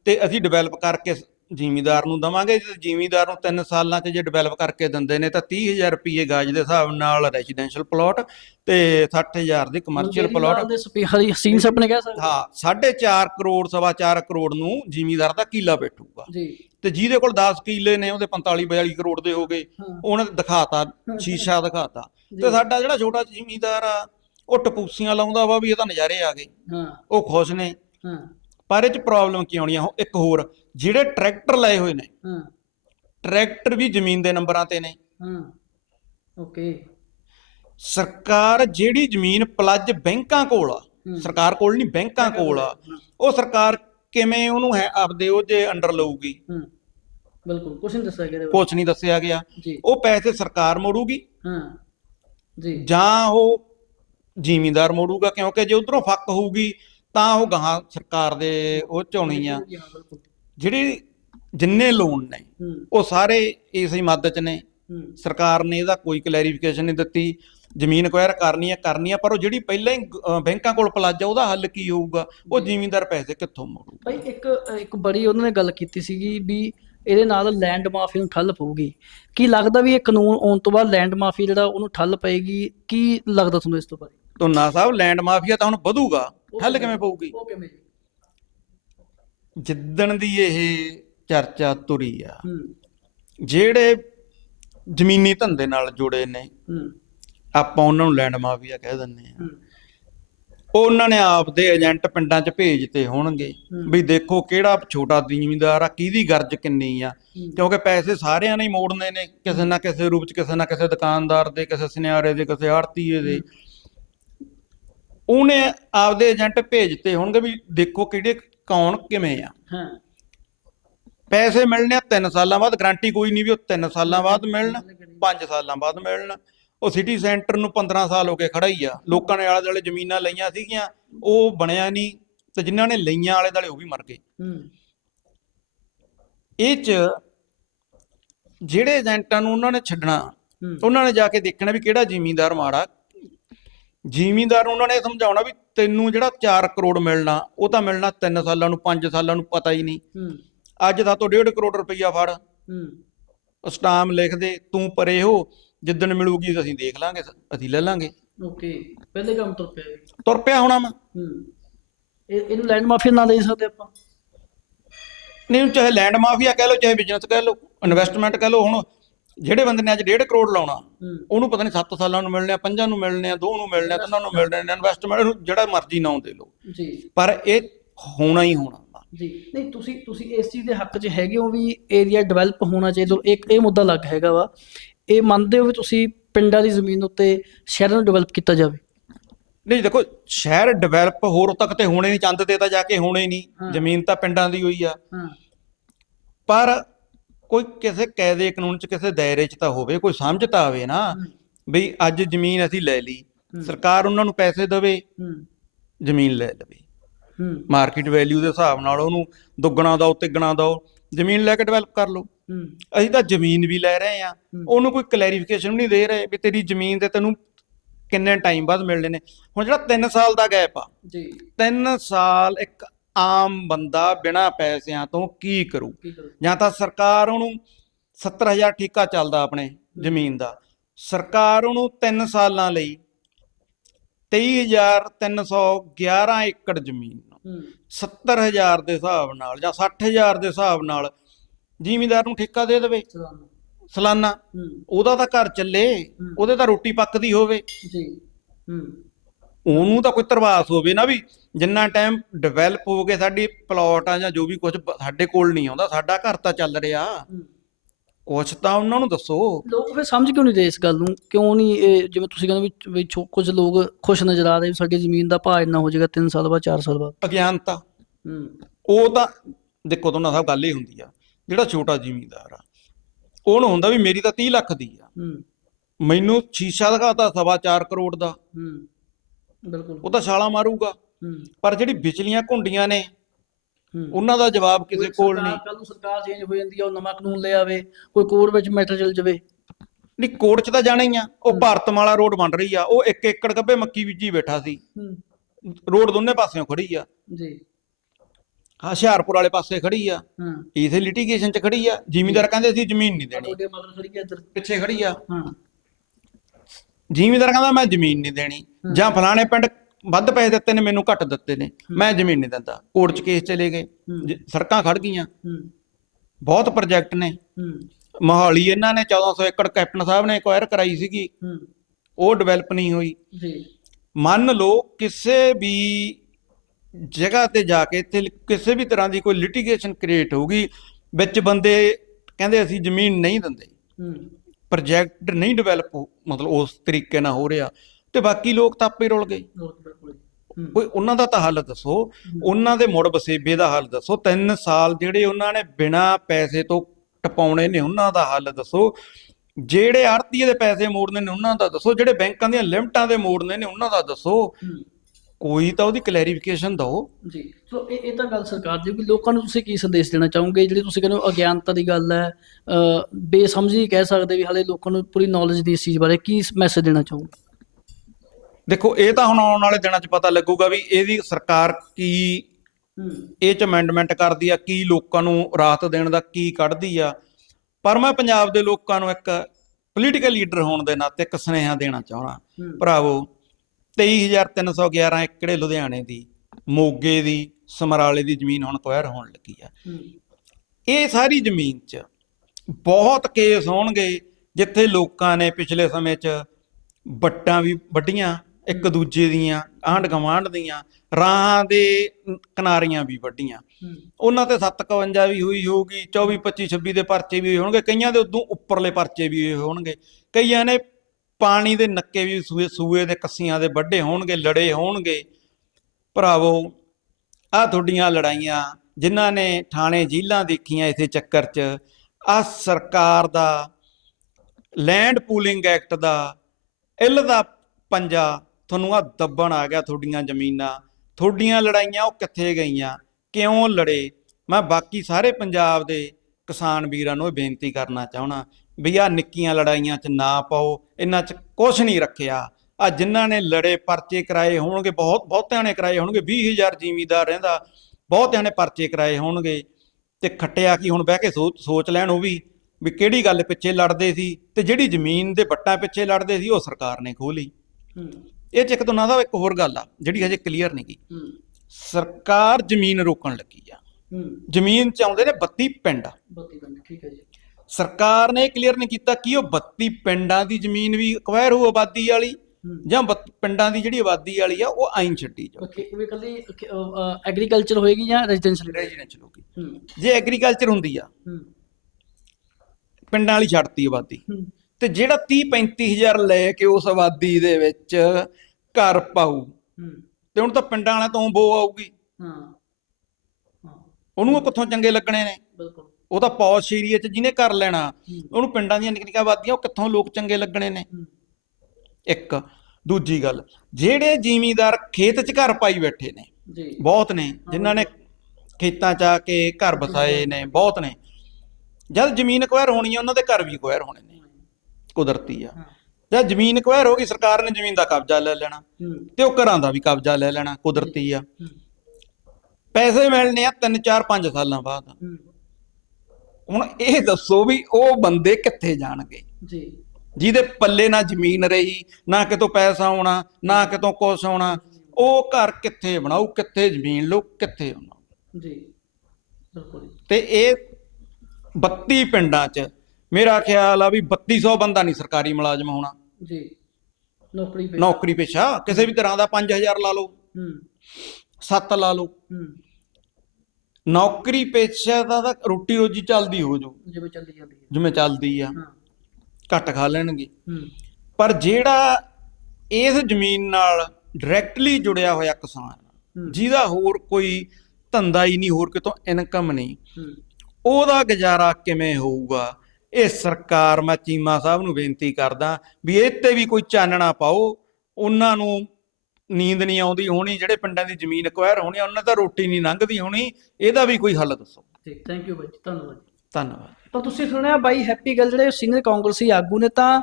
ਤੇ ਅਸੀਂ ਡਿਵੈਲਪ ਕਰਕੇ ਜ਼ਿਮੀਦਾਰ ਨੂੰ ਦਵਾਂਗੇ ਤੇ ਜ਼ਿਮੀਦਾਰ ਨੂੰ 3 ਸਾਲਾਂ ਚ ਜੇ ਡਿਵੈਲਪ ਕਰਕੇ ਦਿੰਦੇ ਨੇ ਤਾਂ 30000 ਰੁਪਏ ਗਾਜ ਦੇ ਹਿਸਾਬ ਨਾਲ ਰੈਜ਼ੀਡੈਂਸ਼ੀਅਲ ਪਲਾਟ ਤੇ 60000 ਦੀ ਕਮਰਸ਼ੀਅਲ ਪਲਾਟ ਦੇ ਸਪੀਕਰ ਹਸੀਨ ਸਾਹਿਬ ਨੇ ਕਿਹਾ ਹਾਂ। 4.5 ਕਰੋੜ ਸਵਾ 4 ਕਰੋੜ ਨੂੰ ਜ਼ਿਮੀਦਾਰ ਦਾ ਕੀਲਾ ਬੈਠੂਗਾ ਜੀ। ਤੇ ਜਿਹਦੇ ਕੋਲ 10 ਕਿੱਲੇ ਨੇ ਉਹਦੇ 45 42 ਕਰੋੜ ਦੇ ਹੋ ਗਏ ਉਹਨੇ ਦਿਖਾਤਾ ਸ਼ੀਸ਼ਾ ਦਿਖਾਤਾ। ਤੇ ਸਾਡਾ ਜਿਹੜਾ ਛੋਟਾ ਜ਼ਿਮੀਦਾਰ ਆ ਉਹ ਟਪੂਸੀਆਂ ਲਾਉਂਦਾ ਵਾ ਵੀ ਇਹ ਤਾਂ ਨਜ਼ਾਰੇ ਆ ਗਏ। ਹਾਂ। ਉਹ ਖੁਸ਼ ਨੇ। ਹਾਂ। ਪਰ ਇਹ ਚ ਪ੍ਰੋਬਲਮ ਕੀ ਆਉਣੀ ਆ? ਇੱਕ ਹੋਰ ਜਿਹੜੇ ਟਰੈਕਟਰ ਲਏ ਹੋਏ ਨੇ ਹਾਂ। ਟਰੈਕਟਰ ਵੀ ਜ਼ਮੀਨ ਦੇ ਨੰਬਰਾਂ ਤੇ ਨੇ। ਹਾਂ। ਓਕੇ। ਸਰਕਾਰ ਜਿਹੜੀ ਜ਼ਮੀਨ ਪਲੱਜ ਬੈਂਕਾਂ ਕੋਲ ਆ। ਸਰਕਾਰ ਕੋਲ ਨਹੀਂ ਬੈਂਕਾਂ ਕੋਲ ਆ। ਉਹ ਸਰਕਾਰ ਕਿਵੇਂ ਉਹਨੂੰ ਹੈ ਆਪਦੇ ਉਹ ਜੇ ਅੰਡਰ ਲਊਗੀ? ਹੂੰ। ਬਿਲਕੁਲ ਕੁਛ ਨਹੀਂ ਦੱਸਿਆ ਗਿਆ ਇਹਦੇ ਕੁਝ ਨਹੀਂ ਦੱਸਿਆ ਗਿਆ। ਬਾਰੇ। ਜੀ। ਉਹ ਪੈਸੇ ਸਰਕਾਰ ਮੋੜੂਗੀ ਹਾਂ ਜੀ। ਜਾਂ ਉਹ ਜ਼ਿਮੀਂਦਾਰ ਮੋੜੂਗਾ ਕਿਉਂਕਿ ਜੇ ਉਧਰੋਂ ਫੱਕ ਹੋਊਗੀ ਤਾਂ ਉਹ ਗਾਹਾਂ ਸਰਕਾਰ ਦੇ ਉਹ ਚ ਆਉਣੀ ਆ। ਜੀ, ਹਾਂ ਬਿਲਕੁਲ। ਜਿਹੜੇ ਜਿੰਨੇ ਲੋਨ ਨੇ ਹੂੰ। ਉਹ ਸਾਰੇ ਇਸੇ ਮਦਦ ਚ ਨੇ। ਹੂੰ। ਸਰਕਾਰ ਨੇ ਇਹਦਾ ਕੋਈ ਕਲੈਰੀਫਿਕੇਸ਼ਨ ਨਹੀਂ ਦਿੱਤੀ। ਜ਼ਮੀਨ ਅਕਵਾਇਰ ਕਰਨੀ ਹੈ ਕਰਨੀ ਹੈ ਪਰ ਉਹ ਜਿਹੜੀ ਪਹਿਲਾਂ ਹੀ ਅਹ, ਬੈਂਕਾਂ ਕੋਲ ਪਲਾਜਾ ਉਹਦਾ ਹੱਲ ਕੀ ਹੋਊਗਾ? ਉਹ ਜ਼ਿਮੀਂਦਾਰ ਪੈਸੇ ਕਿੱਥੋਂ ਮੋੜੂ ਭਾਈ ਇੱਕ ਇੱਕ ਬੜੀ ਉਹਨਾਂ ਨੇ ਗੱਲ ਕੀਤੀ ਸੀਗੀ ਵੀ ਇਹਦੇ ਨਾਲ ਲੈਂਡ ਮਾਫੀ ਨੂੰ ਠੱਲ ਪਊਗੀ। ਕੀ ਲੱਗਦਾ ਵੀ ਇਹ ਕਾਨੂੰਨ ਆਉਣ ਤੋਂ ਬਾਅਦ ਲੈਂਡ ਮਾਫੀ ਜਿਹੜਾ ਉਹਨੂੰ ਠੱਲ ਪਏਗੀ? ਕੀ ਲੱਗਦਾ ਤੁਹਾਨੂੰ ਇਸ ਤੋਂ ਬਾਰੇ? ਧੁੰਨਾ ਸਾਹਿਬ ਲੈਂਡ ਮਾਫੀਆ ਤਾਂ ਹੁਣ ਵਧੂਗਾ। ਹੱਲ ਕਿਵੇਂ ਪਊਗੀ? ਉਹ ਕਿਵੇਂ ਜਿੱਦਣ ਦੀ ਇਹ ਚਰਚਾ ਤੁਰੀ ਆ ਜਿਹੜੇ ਜ਼ਮੀਨੀ ਧੰਦੇ ਨਾਲ ਜੁੜੇ ਨੇ ਆਪਾਂ ਉਹਨਾਂ ਨੂੰ ਲੈਂਡ ਮਾਫੀਆ ਕਹਿ ਦਿੰਦੇ ਆ। ਹੂੰ ਉਹਨਾਂ ਨੇ ਆਪਦੇ ਏਜੰਟ ਪਿੰਡਾਂ 'ਚ ਭੇਜਤੇ ਹੋਣਗੇ। ਵੀ ਦੇਖੋ ਕਿਹੜਾ ਛੋਟਾ ਜ਼ਿਮੀਂਦਾਰ ਆ ਕਿਹਦੀ ਗਰਜ ਕਿੰਨੀ ਆ। ਕਿਉਂਕਿ ਪੈਸੇ ਸਾਰਿਆਂ ਨੇ ਹੀ ਮੋੜਨੇ ਨੇ ਕਿਸੇ ਨਾ ਕਿਸੇ ਰੂਪ 'ਚ ਕਿਸੇ ਨਾ ਕਿਸੇ ਦੁਕਾਨਦਾਰ ਦੇ ਕਿਸੇ ਸੁਨਿਆਰੇ ਦੇ ਕਿਸੇ ਆੜਤੀਏ ਦੇ। ਉਹਨੇ ਆਪਦੇ ਏਜੰਟ ਭੇਜਤੇ ਹੋਣਗੇ ਵੀ ਦੇਖੋ ਕਿਹੜੇ ਕੌਣ ਕਿਵੇਂ ਆ। ਹਾਂ। ਪੈਸੇ ਮਿਲਣੇ ਆ 3 ਸਾਲਾਂ ਬਾਅਦ ਗਾਰੰਟੀ ਕੋਈ ਨਹੀਂ ਵੀ ਉਹ 3 ਸਾਲਾਂ ਬਾਅਦ ਮਿਲਣ 5 ਸਾਲਾਂ ਬਾਅਦ ਮਿਲਣ। ਉਹ ਸਿਟੀ ਸੈਂਟਰ ਨੂੰ 15 ਸਾਲ ਹੋ ਕੇ ਖੜਾ ਹੀ ਆ। ਲੋਕਾਂ ਨੇ ਆਲੇ ਦੁਆਲੇ ਜ਼ਮੀਨਾਂ ਲਈਆਂ ਸੀਗੀਆਂ ਉਹ ਬਣਿਆ ਨਹੀਂ ਤੇ ਜਿਨ੍ਹਾਂ ਨੇ ਲਈਆਂ ਆਲੇ ਦੁਆਲੇ ਉਹ ਵੀ ਮਰ ਗਏ। ਹੂੰ। ਇਹ ਚ ਜਿਹੜੇ ਏਜੰਟਾਂ ਨੂੰ ਉਹਨਾਂ ਨੇ ਛੱਡਣਾ ਉਹਨਾਂ ਨੇ ਜਾ ਕੇ ਦੇਖਣਾ ਵੀ ਕਿਹੜਾ ਜ਼ਿਮੀਂਦਾਰ ਮਾੜਾ। ਜ਼ਿਮੀਂਦਾਰ ਉਹਨਾਂ ਨੇ ਸਮਝਾਉਣਾ ਵੀ ਤੈਨੂੰ ਜਿਹੜਾ 4 ਕਰੋੜ ਮਿਲਣਾ ਉਹ ਤਾਂ ਮਿਲਣਾ 3 ਸਾਲਾਂ ਨੂੰ 5 ਸਾਲਾਂ ਨੂੰ ਪਤਾ ਹੀ ਨਹੀਂ। ਹੂੰ। ਅੱਜ ਤਾਂ ਤੋਂ 1.5 ਕਰੋੜ ਰੁਪਈਆ ਫੜ। ਹੂੰ। ਸਟਾਮ ਲਿਖ ਦੇ ਤੂੰ ਪਰੇ ਹੋ। ਜਿੱਦਣ ਮਿਲੂਗੀ ਅਸੀਂ ਦੇਖ ਲਾਂਗੇ ਅਸੀਂ ਲੈ ਲਾਂਗੇ। ਓਕੇ ਪਹਿਲੇ ਕੰਮ ਤੋਂ ਪਿਆ ਇਹ। ਤੁਰ ਪਿਆ ਹੋਣਾ ਮੈਂ। ਹੂੰ। ਇਹ ਇਹਨੂੰ ਲੈਂਡ ਮਾਫੀਆ ਨਾ ਦੇ ਸਕਦੇ ਆਪਾਂ। ਨਹੀਂ ਚਾਹੇ ਲੈਂਡ ਮਾਫੀਆ ਕਹਿ ਲਓ ਚਾਹੇ ਬਿਜ਼ਨਸ ਕਹਿ ਲਓ ਇਨਵੈਸਟਮੈਂਟ ਕਹਿ ਲਓ ਹੁਣ ਜਿਹੜੇ ਬੰਦੇ ਨੇ ਅੱਜ 1.5 ਕਰੋੜ ਲਾਉਣਾ ਹੂੰ। ਉਹਨੂੰ ਪਤਾ ਨਹੀਂ 7 ਸਾਲਾਂ ਨੂੰ ਮਿਲਣੇ ਆ 5 ਨੂੰ ਮਿਲਣੇ ਆ 2 ਨੂੰ ਮਿਲਣੇ ਆ 3 ਨੂੰ ਮਿਲਣੇ ਨੇ ਇਨਵੈਸਟਮੈਂਟ ਨੂੰ ਜਿਹੜਾ ਮਰਜ਼ੀ ਨਾਮ ਦੇ ਲਓ। ਜੀ। ਪਰ ਇਹ ਹੋਣਾ ਹੀ ਹੋਣਾ। ਜੀ। ਨਹੀਂ ਤੁਸੀਂ ਤੁਸੀਂ ਇਸ ਚੀਜ਼ ਦੇ ਹੱਕ 'ਚ ਹੈਗੇ ਹੋ ਵੀ ਏਰੀਆ ਡਿਵੈਲਪ ਹੋਣਾ ਚਾਹੀਦਾ। ਇੱਕ ਇਹ ਮੁੱਦਾ ਲੱਗ ਹੈਗਾ ਵਾ ਇਹ ਮੰਨਦੇ ਹੋ ਵੀ ਤੁਸੀਂ ਪਿੰਡਾਂ ਦੀ ਜ਼ਮੀਨ ਉੱਤੇ ਸ਼ਹਿਰਾਂ ਨੂੰ ਡਿਵੈਲਪ ਕੀਤਾ ਜਾਵੇ? ਨਹੀਂ ਦੇਖੋ ਸ਼ਹਿਰ ਡਿਵੈਲਪ ਹੋਰ ਤੱਕ ਤੇ ਹੋਣੇ ਨਹੀਂ ਚੰਦ ਤੇ ਤਾਂ ਜਾ ਕੇ ਹੋਣੇ। ਨਹੀਂ। ਜ਼ਮੀਨ ਤਾਂ ਪਿੰਡਾਂ ਦੀ ਹੋਈ ਆ। ਪਰ ਕੋਈ ਕਿਸੇ ਕਾਇਦੇ ਕਾਨੂੰਨ ਚ ਕਿਸੇ ਦਾਇਰੇ ਚ ਤਾਂ ਹੋਵੇ ਕੋਈ ਸਮਝ ਤਾਂ ਆਵੇ ਨਾ ਬਈ ਅੱਜ ਜ਼ਮੀਨ ਅਸੀਂ ਲੈ ਲਈ। ਸਰਕਾਰ ਉਹਨਾਂ ਨੂੰ ਪੈਸੇ ਦੇਵੇ ਜ਼ਮੀਨ ਲੈ ਲਵੇ। ਮਾਰਕੀਟ ਵੈਲਿਊ ਦੇ ਹਿਸਾਬ ਨਾਲ ਉਹਨੂੰ ਦੁੱਗਣਾ ਦਿਓ ਤਿੱਗਣਾ ਦਿਓ। ਜ਼ਮੀਨ ਲੈ ਕੇ ਡਿਵੈਲਪ ਕਰ ਲਓ। ਅਸੀਂ ਤਾਂ ਜ਼ਮੀਨ ਵੀ ਲੈ ਰਹੇ ਆ। ਉਹਨੂੰ ਕੋਈ ਕਲੈਰੀਫਿਕੇਸ਼ਨ ਵੀ ਨਹੀਂ ਦੇ ਰਹੇ ਵੀ ਤੇਰੀ ਜ਼ਮੀਨ ਤੇ ਤੈਨੂੰ ਕਿੰਨੇ ਟਾਈਮ ਬਾਅਦ ਮਿਲਣੇ ਨੇ ਹੁਣ ਜਿਹੜਾ 3 ਸਾਲ ਦਾ ਗੈਪ ਆ ਜੀ। 3 ਸਾਲ ਇੱਕ ਆਮ ਬੰਦਾ ਬਿਨਾਂ ਪੈਸਿਆਂ ਤੋਂ ਕੀ ਕਰੂ? ਜਾਂ ਤਾਂ ਸਰਕਾਰ ਉਹਨੂੰ 70000 ਠੇਕਾ ਚੱਲਦਾ ਆਪਣੇ ਜ਼ਮੀਨ ਦਾ। ਸਰਕਾਰ ਉਹਨੂੰ 3 ਸਾਲਾਂ ਲਈ 23311 ਏਕੜ ਜ਼ਮੀਨ ਨੂੰ ਹੂੰ। 70000 ਦੇ ਹਿਸਾਬ ਨਾਲ ਜਾਂ 60000 ਦੇ ਹਿਸਾਬ ਨਾਲ ਜ਼ਿਮੀਂਦਾਰ ਨੂੰ ਠੇਕਾ ਦੇ ਦੇਵੇ। ਸਾਲਾਨਾ। ਉਹਦਾ ਤਾਂ ਘਰ ਚੱਲੇ ਉਹਦੇ ਤਾਂ ਰੋਟੀ ਪੱਕਦੀ ਹੋਵੇ। ਜੀ। ਹੂੰ। ਉਹਨੂੰ ਤਾਂ ਕੋਈ ਤਰਵਾਸ ਹੋਵੇ ਨਾ ਵੀ ਜਿੰਨਾ ਟਾਈਮ ਡਿਵੈਲਪ ਹੋ ਗਏ ਸਾਡੀ ਪਲਾਟ ਆ ਜਾਂ ਜੋ ਵੀ ਕੁਝ ਸਾਡੇ ਕੋਲ ਨਹੀਂ ਆਉਂਦਾ ਸਾਡਾ ਘਰ ਤਾਂ ਚੱਲ ਰਿਹਾ। ਕੁਛ ਤਾਂ ਉਹਨਾਂ ਨੂੰ ਦੱਸੋ। ਲੋਕ ਫਿਰ ਸਮਝ ਕਿਉਂ ਨਹੀਂ ਰਹੇ ਇਸ ਗੱਲ ਨੂੰ? ਕਿਉਂ ਨਹੀਂ ਇਹ ਜਿਵੇਂ ਤੁਸੀਂ ਕਹਿੰਦੇ ਵੀ ਕੁਝ ਲੋਕ ਖੁਸ਼ ਨਜ਼ਰ ਆ ਰਹੇ ਸਾਡੀ ਜ਼ਮੀਨ ਦਾ ਭਾਅ ਇੰਨਾ ਹੋ ਜਾਏਗਾ 3 ਸਾਲ ਬਾਅਦ 4 ਸਾਲ ਬਾਅਦ। ਅਗਿਆਨਤਾ। ਹੂੰ। ਉਹ ਤਾਂ ਦੇਖੋ ਤੁਹਾਨੂੰ ਸਭ ਗੱਲ ਹੀ ਹੁੰਦੀ ਆ। ਜਿਹੜਾ ਛੋਟਾ ਜ਼ਿਮੀਂਦਾਰ ਆ ਉਹਨੂੰ ਹੁੰਦਾ ਵੀ ਮੇਰੀ ਤਾਂ 30 ਲੱਖ ਦੀ ਆ। ਹੂੰ। ਮੈਨੂੰ ਸ਼ੀਸ਼ਾ ਦਿਖਾਤਾ ਸਵਾ 4 ਕਰੋੜ ਦਾ। ਹੂੰ ਬਿਲਕੁਲ। ਉਹ ਤਾਂ ਛਾਲਾ ਮਾਰੂਗਾ। ਹੂੰ। ਪਰ ਜਿਹੜੀ ਵਿਚਲੀਆਂ ਘੁੰਡੀਆਂ ਨੇ ਹੂੰ। ਉਹਨਾਂ ਦਾ ਜਵਾਬ ਕਿਸੇ ਕੋਲ ਨਹੀਂ। ਕੱਲ ਨੂੰ ਸਰਕਾਰ ਚੇਂਜ ਹੋ ਜਾਂਦੀ ਆ ਉਹ ਨਵਾਂ ਕਾਨੂੰਨ ਲੈ ਆਵੇ ਕੋਈ ਕੋਰਟ ਵਿੱਚ ਮੈਟਰ ਚੱਲ ਜਾਵੇ। ਨਹੀਂ ਕੋਰਟ 'ਚ ਤਾਂ ਜਾਣਾ ਹੀ ਆ। ਉਹ ਭਾਰਤਮਾਲਾ ਰੋਡ ਬਣ ਰਹੀ ਆ। ਉਹ ਇੱਕ ਏਕੜ ਗੱਬੇ ਮੱਕੀ ਬੀਜੀ ਬੈਠਾ ਸੀ। ਹੂੰ। ਰੋਡ ਦੋਨੇ ਪਾਸਿਓਂ ਖੜੀ ਆ। ਜੀ। ਹੁਸ਼ਿਆਰਪੁਰ ਵਾਲੇ ਪਾਸੇ ਖੜੀ ਆ। ਹਾਂ। ਇਥੇ ਲਿਟੀਗੇਸ਼ਨ 'ਚ ਖੜੀ ਆ। ਜ਼ਿਮੀਂਦਾਰ ਕਹਿੰਦੇ ਅਸੀਂ ਜ਼ਮੀਨ ਨਹੀਂ ਦੇਣੀ। ਤੁਹਾਡੇ ਮਗਰ ਖੜੀ ਹੈ ਇੱਧਰ। ਪਿੱਛੇ ਖੜੀ ਆ। ਹਾਂ। ਜ਼ਿਮੀਂਦਾਰ ਕਹਿੰਦਾ ਮੈਂ ਜ਼ਮੀਨ ਨਹੀਂ ਦੇਣੀ। ਜਾਂ ਫਲਾਣੇ ਪਿੰਡ ਵੱਧ ਪੈਸੇ ਦਿੱਤੇ ਨੇ ਮੈਨੂੰ ਘੱਟ ਦਿੱਤੇ ਨੇ। ਮੈਂ ਜ਼ਮੀਨ ਨਹੀਂ ਦਿੰਦਾ। ਕੋਰਟ 'ਚ ਕੇਸ ਚਲੇ ਗਏ। ਸੜਕਾਂ ਖੜ ਗਈਆਂ। ਬਹੁਤ ਪ੍ਰੋਜੈਕਟ ਨੇ। ਮੋਹਾਲੀ ਇਹਨਾਂ ਨੇ 1400 ਏਕੜ ਕੈਪਟਨ ਸਾਹਿਬ ਨੇ ਐਕਵਾਇਰ ਕਰਾਈ ਸੀਗੀ। ਉਹ ਡਿਵੈਲਪ ਨਹੀਂ ਹੋਈ। ਜੀ। ਮੰਨ ਲਓ ਕਿਸੇ ਵੀ ਜਗ੍ਹਾ ਤੇ ਜਾ ਕੇ ਇੱਥੇ ਕਿਸੇ ਵੀ ਤਰ੍ਹਾਂ ਦੀ ਕੋਈ ਲਿਟੀਗੇਸ਼ਨ ਕ੍ਰੀਏਟ ਹੋਊਗੀ ਵਿੱਚ ਬੰਦੇ ਕਹਿੰਦੇ ਅਸੀਂ ਜ਼ਮੀਨ ਨਹੀਂ ਦਿੰਦੇ। ਪ੍ਰੋਜੈਕਟ ਨਹੀਂ ਡਿਵੈਲਪ ਮਤਲਬ ਉਸ ਤਰੀਕੇ ਨਾਲ ਹੋ ਰਿਹਾ ਤੇ ਬਾਕੀ ਲੋਕ ਤਾਂ ਆਪੇ ਰੁਲ ਗਏ। ਕੋਈ ਉਹਨਾਂ ਦਾ ਤਾਂ ਹੱਲ ਦੱਸੋ ਉਹਨਾਂ ਦੇ ਮੁੜ ਵਸੇਬੇ ਦਾ ਹੱਲ ਦੱਸੋ 3 ਸਾਲ ਜਿਹੜੇ ਉਹਨਾਂ ਨੇ ਬਿਨਾਂ ਪੈਸੇ ਤੋਂ ਟਪਾਉਣੇ ਨੇ ਉਹਨਾਂ ਦਾ ਹੱਲ ਦੱਸੋ ਜਿਹੜੇ ਆੜਤੀਏ ਦੇ ਪੈਸੇ ਮੋੜਨੇ ਨੇ ਉਹਨਾਂ ਦਾ ਦੱਸੋ ਜਿਹੜੇ ਬੈਂਕਾਂ ਦੀਆਂ ਲਿਮਟਾਂ ਦੇ ਮੋੜਨੇ ਨੇ ਉਹਨਾਂ ਦਾ ਦੱਸੋ। ਕੋਈ ਤਾਂ ਉਹਦੀ ਕਲੈਰੀਫਿਕੇਸ਼ਨ ਦਿਓ। ਜੀ ਸੋ ਇਹ ਇਹ ਤਾਂ ਗੱਲ ਸਰਕਾਰ ਦੀ ਵੀ ਲੋਕਾਂ ਨੂੰ ਤੁਸੀਂ ਕੀ ਸੰਦੇਸ਼ ਦੇਣਾ ਚਾਹੋਗੇ? ਜਿਹੜੀ ਤੁਸੀਂ ਕਹਿੰਦੇ ਹੋ ਅਗਿਆਨਤਾ ਦੀ ਗੱਲ ਹੈ ਬੇਸਮਝੀ ਕਹਿ ਸਕਦੇ ਵੀ ਹਾਲੇ ਲੋਕਾਂ ਨੂੰ ਪੂਰੀ ਨੌਲੇਜ ਨਹੀਂ ਇਸ ਚੀਜ਼ ਬਾਰੇ ਕੀ ਮੈਸੇਜ ਦੇਣਾ ਚਾਹੋਗੇ? ਦੇਖੋ ਇਹ ਤਾਂ ਹੁਣ ਆਉਣ ਵਾਲੇ ਦਿਨਾਂ 'ਚ ਪਤਾ ਲੱਗੂਗਾ ਵੀ ਇਹਦੀ ਸਰਕਾਰ ਕੀ ਇਹ 'ਚ ਅਮੈਂਡਮੈਂਟ ਕਰਦੀ ਆ ਕੀ ਲੋਕਾਂ ਨੂੰ ਰਾਹਤ ਦੇਣ ਦਾ ਕੀ ਕੱਢਦੀ ਆ। ਪਰ ਮੈਂ ਪੰਜਾਬ ਦੇ ਲੋਕਾਂ ਨੂੰ ਇੱਕ ਪੋਲੀਟੀਕਲ ਲੀਡਰ ਹੋਣ ਦੇ ਨਾਤੇ ਇੱਕ ਸੁਨੇਹਾ ਦੇਣਾ ਚਾਹਣਾ ਭਰਾਵੋ 23311 ਏਕੜੇ ਲੁਧਿਆਣੇ ਦੀ ਮੋਗੇ ਦੀ ਸਮਰਾਲੇ ਦੀ ਜ਼ਮੀਨ ਹੁਣ ਕੁਐਰ ਹੋਣ ਲੱਗੀ ਆ। ਇਹ ਸਾਰੀ ਜ਼ਮੀਨ 'ਚ ਬਹੁਤ ਕੇਸ ਹੋਣਗੇ ਜਿੱਥੇ ਲੋਕਾਂ ਨੇ ਪਿਛਲੇ ਸਮੇਂ 'ਚ ਵੱਟਾਂ ਵੀ ਵੱਡੀਆਂ ਇੱਕ ਦੂਜੇ ਦੀਆਂ ਆਂਢ ਗਵਾਂਢ ਦੀਆਂ ਰਾਹਾਂ ਦੇ ਕਿਨਾਰੀਆਂ ਵੀ ਵੱਡੀਆਂ ਉਹਨਾਂ ਤੇ 751 ਵੀ ਹੋਈ ਹੋਊਗੀ 24 25 26 ਦੇ ਪਰਚੇ ਵੀ ਹੋਏ ਹੋਣਗੇ ਕਈਆਂ ਦੇ ਉਦੋਂ ਉੱਪਰਲੇ ਪਰਚੇ ਵੀ ਹੋਏ ਹੋਣਗੇ। ਕਈਆਂ ਨੇ ਪਾਣੀ ਦੇ ਨੱਕੇ ਵੀ ਸੂਏ ਸੂਏ ਦੇ ਕੱਸੀਆਂ ਦੇ ਵੱਡੇ ਹੋਣਗੇ, ਲੜੇ ਹੋਣਗੇ। ਭਰਾਵੋ ਆ ਤੁਹਾਡੀਆਂ ਲੜਾਈਆਂ ਜਿਨ੍ਹਾਂ ਨੇ ਥਾਣੇ ਜੀਲਾਂ ਦੇਖੀਆਂ ਇਸੇ ਚੱਕਰ 'ਚ ਆ ਸਰਕਾਰ ਦਾ ਲੈਂਡ ਪੂਲਿੰਗ ਐਕਟ ਦਾ ਇਲ ਦਾ ਪੰਜਾ ਤੁਹਾਨੂੰ ਆ ਦੱਬਣ ਆ ਗਿਆ ਤੁਹਾਡੀਆਂ ਜ਼ਮੀਨਾਂ। ਤੁਹਾਡੀਆਂ ਲੜਾਈਆਂ ਉਹ ਕਿੱਥੇ ਗਈਆਂ? ਕਿਉਂ ਲੜੇ? ਮੈਂ ਬਾਕੀ ਸਾਰੇ ਪੰਜਾਬ ਦੇ ਕਿਸਾਨ ਵੀਰਾਂ ਨੂੰ ਬੇਨਤੀ ਕਰਨਾ ਚਾਹਣਾ ਵੀ ਆ ਨਿੱਕੀਆਂ ਲੜਾਈਆਂ 'ਚ ਨਾ ਪਾਓ ਇਹਨਾਂ 'ਚ ਕੁਝ ਨਹੀਂ ਰੱਖਿਆ। ਆ ਜਿਨ੍ਹਾਂ ਨੇ ਲੜੇ ਪਰਚੇ ਕਰਾਏ ਹੋਣਗੇ ਬਹੁਤ ਬਹੁਤਿਆਂ ਨੇ ਕਰਾਏ ਹੋਣਗੇ 20000 ਜ਼ਿਮੀਦਾਰ ਰਹਿੰਦਾ ਬਹੁਤਿਆਂ ਨੇ ਪਰਚੇ ਕਰਾਏ ਹੋਣਗੇ। ਤੇ ਖੱਟਿਆ ਕੀ ਹੁਣ ਬਹਿ ਕੇ ਸੋਚ ਲੈਣ ਉਹ ਵੀ ਵੀ ਕਿਹੜੀ ਗੱਲ ਪਿੱਛੇ ਲੜਦੇ ਸੀ ਤੇ ਜਿਹੜੀ ਜ਼ਮੀਨ ਦੇ ਵੱਟਾਂ ਪਿੱਛੇ ਲੜਦੇ ਸੀ ਉਹ ਸਰਕਾਰ ਨੇ ਖੋਹ ਲਈ। ਇਹ ਚ ਇੱਕ ਤੋਂ ਨਾ ਦਾ ਇੱਕ ਹੋਰ ਗੱਲ ਆ ਜਿਹੜੀ ਹਜੇ ਕਲੀਅਰ ਨਹੀਂ ਗਈ। ਸਰਕਾਰ ਜ਼ਮੀਨ ਰੋਕਣ ਲੱਗੀ ਆ। ਜ਼ਮੀਨ ਚ ਆਉਂਦੇ ਨੇ 32 ਪਿੰਡ। ਬੱਤੀ ਬੰਦ ਠੀਕ ਹੈ ਜੀ। ਸਰਕਾਰ ਨੇ ਕਲੀਅਰ ਨਹੀਂ ਕੀਤਾ ਕਿ ਉਹ 32 ਪਿੰਡਾਂ ਦੀ ਜ਼ਮੀਨ ਵੀ ਅਕਵਾਇਰ ਹੋ ਆਬਾਦੀ ਵਾਲੀ ਜਾਂ ਪਿੰਡਾਂ ਦੀ ਜਿਹੜੀ ਆਬਾਦੀ ਵਾਲੀ ਆ ਉਹ ਆਈਨ ਛੱਡੀ ਜਾਓ ਓਕੇ ਵੀ ਕੱਲੀ ਐਗਰੀਕਲਚਰ ਹੋਏਗੀ ਜਾਂ ਰੈਜ਼ੀਡੈਂਸ਼ੀਅਲ ਰੈਜ਼ੀਡੈਂਸ਼ੀਅਲ ਹੋ ਗਈ ਹੂੰ। ਜੇ ਐਗਰੀਕਲਚਰ ਹੁੰਦੀ ਆ ਪਿੰਡਾਂ ਵਾਲੀ ਛੱਡਤੀ ਆਬਾਦੀ। ਤੇ ਜਿਹੜਾ 30 35000 ਲੈ ਕੇ ਉਸ ਆਬਾਦੀ ਦੇ ਵਿੱਚ ਘਰ ਹੂੰ। ਤੇ ਹੁਣ ਤਾਂ ਪਿੰਡਾਂ ਵਾਲਿਆਂ ਤੋਂ ਬੋ ਆਊਗੀ। ਹਾਂ। ਉਹਨੂੰ ਉਹ ਕਿੱਥੋਂ ਚੰਗੇ ਲੱਗਣੇ ਨੇ? ਬਿਲਕੁਲ। ਉਹ ਤਾਂ ਪੌਸ਼ ਏਰੀਆ 'ਚ ਜਿਹਨੇ ਘਰ ਲੈਣਾ ਉਹਨੂੰ ਪਿੰਡਾਂ ਦੀਆਂ ਨਿੱਕੀਆਂ ਆਬਾਦੀਆਂ ਉਹ ਕਿੱਥੋਂ ਲੋਕ ਚੰਗੇ ਲੱਗਣੇ ਨੇ? ਇੱਕ ਦੂਜੀ ਗੱਲ ਜਿਹੜੇ ਜ਼ਿਮੀਂਦਾਰ ਖੇਤ 'ਚ ਘਰ ਪਾਈ ਬੈਠੇ ਨੇ ਜੀ। ਬਹੁਤ ਨੇ ਜਿਨ੍ਹਾਂ ਨੇ ਖੇਤਾਂ 'ਚ ਆ ਕੇ ਘਰ ਵਸਾਏ ਨੇ ਬਹੁਤ ਨੇ। ਜਦ ਜ਼ਮੀਨ ਅਕਵਾਇਰ ਹੋਣੀ ਹੈ ਉਹਨਾਂ ਦੇ ਘਰ ਵੀ ਅਕਵਾਇਰ ਹੋਣੇ ਨੇ ਕੁਦਰਤੀ ਆ। ਜਦ ਜ਼ਮੀਨ ਅਕਵਾਇਰ ਹੋ ਗਈ ਸਰਕਾਰ ਨੇ ਜ਼ਮੀਨ ਦਾ ਕਬਜ਼ਾ ਲੈ ਲੈਣਾ ਤੇ ਉਹ ਘਰਾਂ ਦਾ ਵੀ ਕਬਜ਼ਾ ਲੈ ਲੈਣਾ ਕੁਦਰਤੀ ਆ। ਪੈਸੇ ਮਿਲਣੇ ਆ 3 4 5 ਸਾਲਾਂ ਬਾਅਦ। ਹੁਣ ਇਹ ਦੱਸੋ ਵੀ ਉਹ ਬੰਦੇ ਕਿੱਥੇ ਜਾਣਗੇ? ਜੀ। ਜਿਹਦੇ ਪੱਲੇ ਨਾ ਜ਼ਮੀਨ ਰਹੀ ਨਾ ਕਿਤੋਂ ਪੈਸਾ ਆਉਣਾ ਨਾ ਕਿਤੋਂ ਕੁਛ ਆਉਣਾ ਉਹ ਘਰ ਕਿੱਥੇ ਬਣਾਉ ਕਿੱਥੇ ਜ਼ਮੀਨ ਲਓ ਕਿੱਥੇ ਆਉਣਾ? ਜੀ ਬਿਲਕੁਲ ਤੇ ਇਹ 32 ਪਿੰਡਾਂ 'ਚ ਮੇਰਾ ਖਿਆਲ ਆ ਵੀ 3200 ਬੰਦਾ ਨਹੀਂ ਸਰਕਾਰੀ ਮੁਲਾਜ਼ਮ ਹੋਣਾ। ਜੀ ਨੌਕਰੀ ਪੇਸ਼ਾ। ਕਿਸੇ ਵੀ ਤਰ੍ਹਾਂ ਦਾ 5000 ਲਾ ਲਓ। ਹੂੰ। 7 ਲਾ ਲਓ। ਹੂੰ। ਨੌਕਰੀ ਪੇਸ਼ਾ ਦਾ ਤਾਂ ਰੋਟੀ ਰੋਜੀ ਚੱਲਦੀ ਹੋ ਜੋ ਜਿਵੇਂ ਚੱਲੀ ਜਾਂਦੀ ਹੈ। ਜਿਵੇਂ ਚੱਲਦੀ ਆ। ਹਾਂ। ਘੱਟ ਖਾ ਲੈਣਗੇ। ਹੂੰ। ਪਰ ਜਿਹੜਾ ਇਸ ਜ਼ਮੀਨ ਨਾਲ ਡਾਇਰੈਕਟਲੀ ਜੁੜਿਆ ਹੋਇਆ ਕਿਸਾਨ। ਜਿਹਦਾ ਹੋਰ ਕੋਈ ਧੰਦਾ ਹੀ ਨਹੀਂ ਹੋਰ ਕਿਤੋਂ ਇਨਕਮ ਨਹੀਂ। ਉਹਦਾ ਗੁਜ਼ਾਰਾ ਕਿਵੇਂ ਹੋਊਗਾ? ਇਹ ਸਰਕਾਰ ਮੈਂ ਚੀਮਾ ਸਾਹਿਬ ਨੂੰ ਬੇਨਤੀ ਕਰਦਾ ਵੀ ਇਹ ਤੇ ਵੀ ਕੋਈ ਚਾਨਣਾ ਪਾਓ। ਉਹਨਾਂ ਨੂੰ ਨੀਂਦ ਨਹੀਂ ਆਉਂਦੀ ਹੋਣੀ ਜਿਹੜੇ ਪਿੰਡਾਂ ਦੀ ਜ਼ਮੀਨ ਅਕਵਾਇਰ ਹੋਣੀ ਉਹਨਾਂ ਦਾ ਰੋਟੀ ਨਹੀਂ ਲੰਘਦੀ ਹੋਣੀ ਇਹਦਾ ਵੀ ਕੋਈ ਹੱਲ ਦੱਸੋ ਠੀਕ ਥੈਂਕ ਯੂ ਬਾਈ ਧੰਨਵਾਦ। ਧੰਨਵਾਦ ਤਾਂ ਤੁਸੀਂ ਸੁਣਿਆ ਬਾਈ ਹੈਪੀ ਗੱਲ ਜਿਹੜੇ ਸੀਨੀਅਰ ਕਾਂਗਰਸੀ ਆਗੂ ਨੇ ਤਾਂ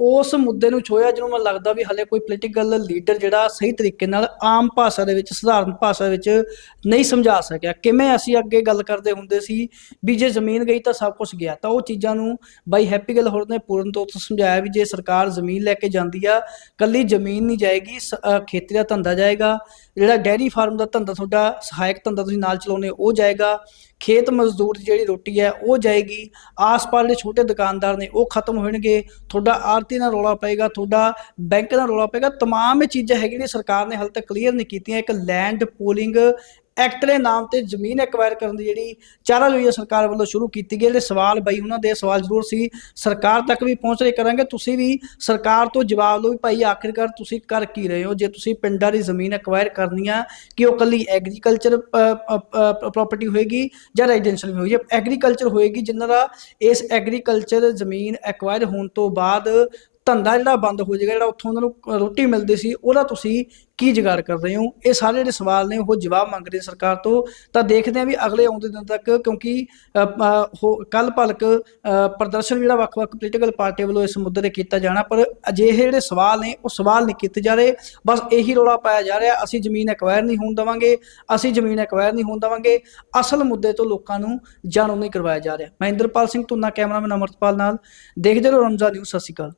ਉਸ ਮੁੱਦੇ ਨੂੰ ਛੋਇਆ ਜਿਹਨੂੰ ਮੈਨੂੰ ਲੱਗਦਾ ਵੀ ਹਲੇ ਕੋਈ ਪੋਲੀਟੀਕਲ ਲੀਡਰ ਜਿਹੜਾ ਸਹੀ ਤਰੀਕੇ ਨਾਲ ਆਮ ਭਾਸ਼ਾ ਦੇ ਵਿੱਚ, ਸਧਾਰਨ ਭਾਸ਼ਾ ਵਿੱਚ ਨਹੀਂ ਸਮਝਾ ਸਕਿਆ। ਕਿਵੇਂ ਅਸੀਂ ਅੱਗੇ ਗੱਲ ਕਰਦੇ ਹੁੰਦੇ ਸੀ ਵੀ ਜੇ ਜ਼ਮੀਨ ਗਈ ਤਾਂ ਸਭ ਕੁਝ ਗਿਆ। ਤਾਂ ਉਹ ਚੀਜ਼ਾਂ ਨੂੰ ਬਾਈ ਹੈਪੀ ਗੱਲ ਹੋਰ ਨੇ ਪੂਰਨ ਤੌਰ ਤੇ ਸਮਝਾਇਆ ਵੀ ਜੇ ਸਰਕਾਰ ਜ਼ਮੀਨ ਲੈ ਕੇ ਜਾਂਦੀ ਆ, ਕੱਲੀ ਜ਼ਮੀਨ ਨਹੀਂ ਜਾਏਗੀ, ਸ- ਖੇਤੀ ਦਾ ਧੰਦਾ ਜਾਏਗਾ ਜਿਹੜਾ ਡੈਰੀ ਫਾਰਮ ਦਾ ਧੰਦਾ ਤੁਹਾਡਾ ਸਹਾਇਕ ਧੰਦਾ ਤੁਸੀਂ ਨਾਲ ਚਲਾਉਨੇ ਉਹ ਜਾਏਗਾ ਖੇਤ ਮਜ਼ਦੂਰ ਦੀ ਜਿਹੜੀ ਰੋਟੀ ਹੈ ਉਹ ਜਾਏਗੀ ਆਸ-ਪਾਸ ਜਿਹੜੇ ਛੋਟੇ ਦੁਕਾਨਦਾਰ ਨੇ ਉਹ ਖਤਮ ਹੋਣਗੇ ਤੁਹਾਡਾ ਆਰਤੀ ਨਾਲ ਰੌਲਾ ਪਏਗਾ ਤੁਹਾਡਾ ਬੈਂਕ ਨਾਲ ਰੌਲਾ ਪਏਗਾ तमाम ਇਹ ਚੀਜ਼ਾਂ ਹੈਗੀਆਂ ਨੇ ਸਰਕਾਰ ਨੇ ਹਾਲੇ ਤੱਕ ਕਲੀਅਰ ਨਹੀਂ ਕੀਤੀਆਂ ਇੱਕ ਲੈਂਡ ਪੂਲਿੰਗ ਐਕਟ ਦੇ ਨਾਮ ਤੇ ਜ਼ਮੀਨ ਐਕਵਾਇਰ ਕਰਨ ਦੀ ਜਿਹੜੀ ਚਾਰਾਜੋਈ ਸਰਕਾਰ ਵੱਲੋਂ ਸ਼ੁਰੂ ਕੀਤੀ ਗਈ। ਜਿਹੜੇ ਸਵਾਲ ਬਈ ਉਹਨਾਂ ਦੇ ਸਵਾਲ ਜ਼ਰੂਰ ਸੀ। ਸਰਕਾਰ ਤੱਕ ਵੀ ਪਹੁੰਚ ਰਹੇ ਕਰਾਂਗੇ। ਤੁਸੀਂ ਵੀ ਸਰਕਾਰ ਤੋਂ ਜਵਾਬ ਲਓ ਵੀ ਭਾਈ ਆਖਿਰਕਾਰ ਤੁਸੀਂ ਕਰ ਕੀ ਰਹੇ ਹੋ? ਜੇ ਤੁਸੀਂ ਪਿੰਡਾਂ ਦੀ ਜ਼ਮੀਨ ਐਕਵਾਇਰ ਕਰਨੀ ਆ ਕਿ ਉਹ ਕੱਲੀ ਐਗਰੀਕਲਚਰ ਪ੍ਰਾਪਰਟੀ ਹੋਏਗੀ ਜਾਂ ਰੈਜ਼ੀਡੈਂਸ਼ੀਅਲ ਵੀ ਹੋਏਗੀ? ਐਗਰੀਕਲਚਰ ਹੋਏਗੀ ਜਿਨ੍ਹਾਂ ਦਾ ਇਸ ਐਗਰੀਕਲਚਰ ਜ਼ਮੀਨ ਐਕਵਾਇਰ ਹੋਣ ਤੋਂ ਬਾਅਦ ਧੰਦਾ ਜਿਹੜਾ ਬੰਦ ਹੋ ਜਾਏਗਾ, ਜਿਹੜਾ ਉੱਥੋਂ ਉਹਨਾਂ ਨੂੰ ਰੋਟੀ ਮਿਲਦੀ ਸੀ, ਉਹਦਾ ਤੁਸੀਂ ਕੀ ਜੁਗਾੜ ਕਰ ਰਹੇ ਹੋ? ਇਹ ਸਾਰੇ ਜਿਹੜੇ ਸਵਾਲ ਨੇ, ਉਹ ਜਵਾਬ ਮੰਗ ਰਹੇ ਸਰਕਾਰ ਤੋਂ। ਤਾਂ ਦੇਖਦੇ ਹਾਂ ਵੀ ਅਗਲੇ ਆਉਂਦੇ ਦਿਨ ਤੱਕ, ਕਿਉਂਕਿ ਕੱਲ ਭਲਕ ਪ੍ਰਦਰਸ਼ਨ ਜਿਹੜਾ ਵੱਖ-ਵੱਖ ਪੋਲੀਟੀਕਲ ਪਾਰਟੀ ਵੱਲੋਂ ਇਸ ਮੁੱਦੇ ਤੇ ਕੀਤਾ ਜਾਣਾ, ਪਰ ਅਜਿਹੇ ਜਿਹੜੇ ਸਵਾਲ ਨੇ, ਉਹ ਸਵਾਲ ਨਹੀਂ ਕੀਤੇ ਜਾ ਰਹੇ। ਬਸ ਇਹੀ ਰੌਲਾ ਪਾਇਆ ਜਾ ਰਿਹਾ, ਅਸੀਂ ਜ਼ਮੀਨ ਐਕਵਾਇਰ ਨਹੀਂ ਹੋਣ ਦੇਵਾਂਗੇ, ਅਸੀਂ ਜ਼ਮੀਨ ਐਕਵਾਇਰ ਨਹੀਂ ਹੋਣ ਦੇਵਾਂਗੇ। ਅਸਲ ਮੁੱਦੇ ਤੋਂ ਲੋਕਾਂ ਨੂੰ ਜਾਣੂ ਨਹੀਂ ਕਰਵਾਇਆ ਜਾ ਰਿਹਾ। ਮਹਿੰਦਰਪਾਲ ਸਿੰਘ ਤੁਨਾ ਕੈਮਰਾਮੈਨ ਅਮਰਤਪਾਲ ਨਾਲ, ਦੇਖਦੇ ਰਹੋ ਰਮਜ਼ਾਨ ਨਿਊਜ਼ ਸਤਿ ਸ਼੍ਰੀ ਅਕਾਲ।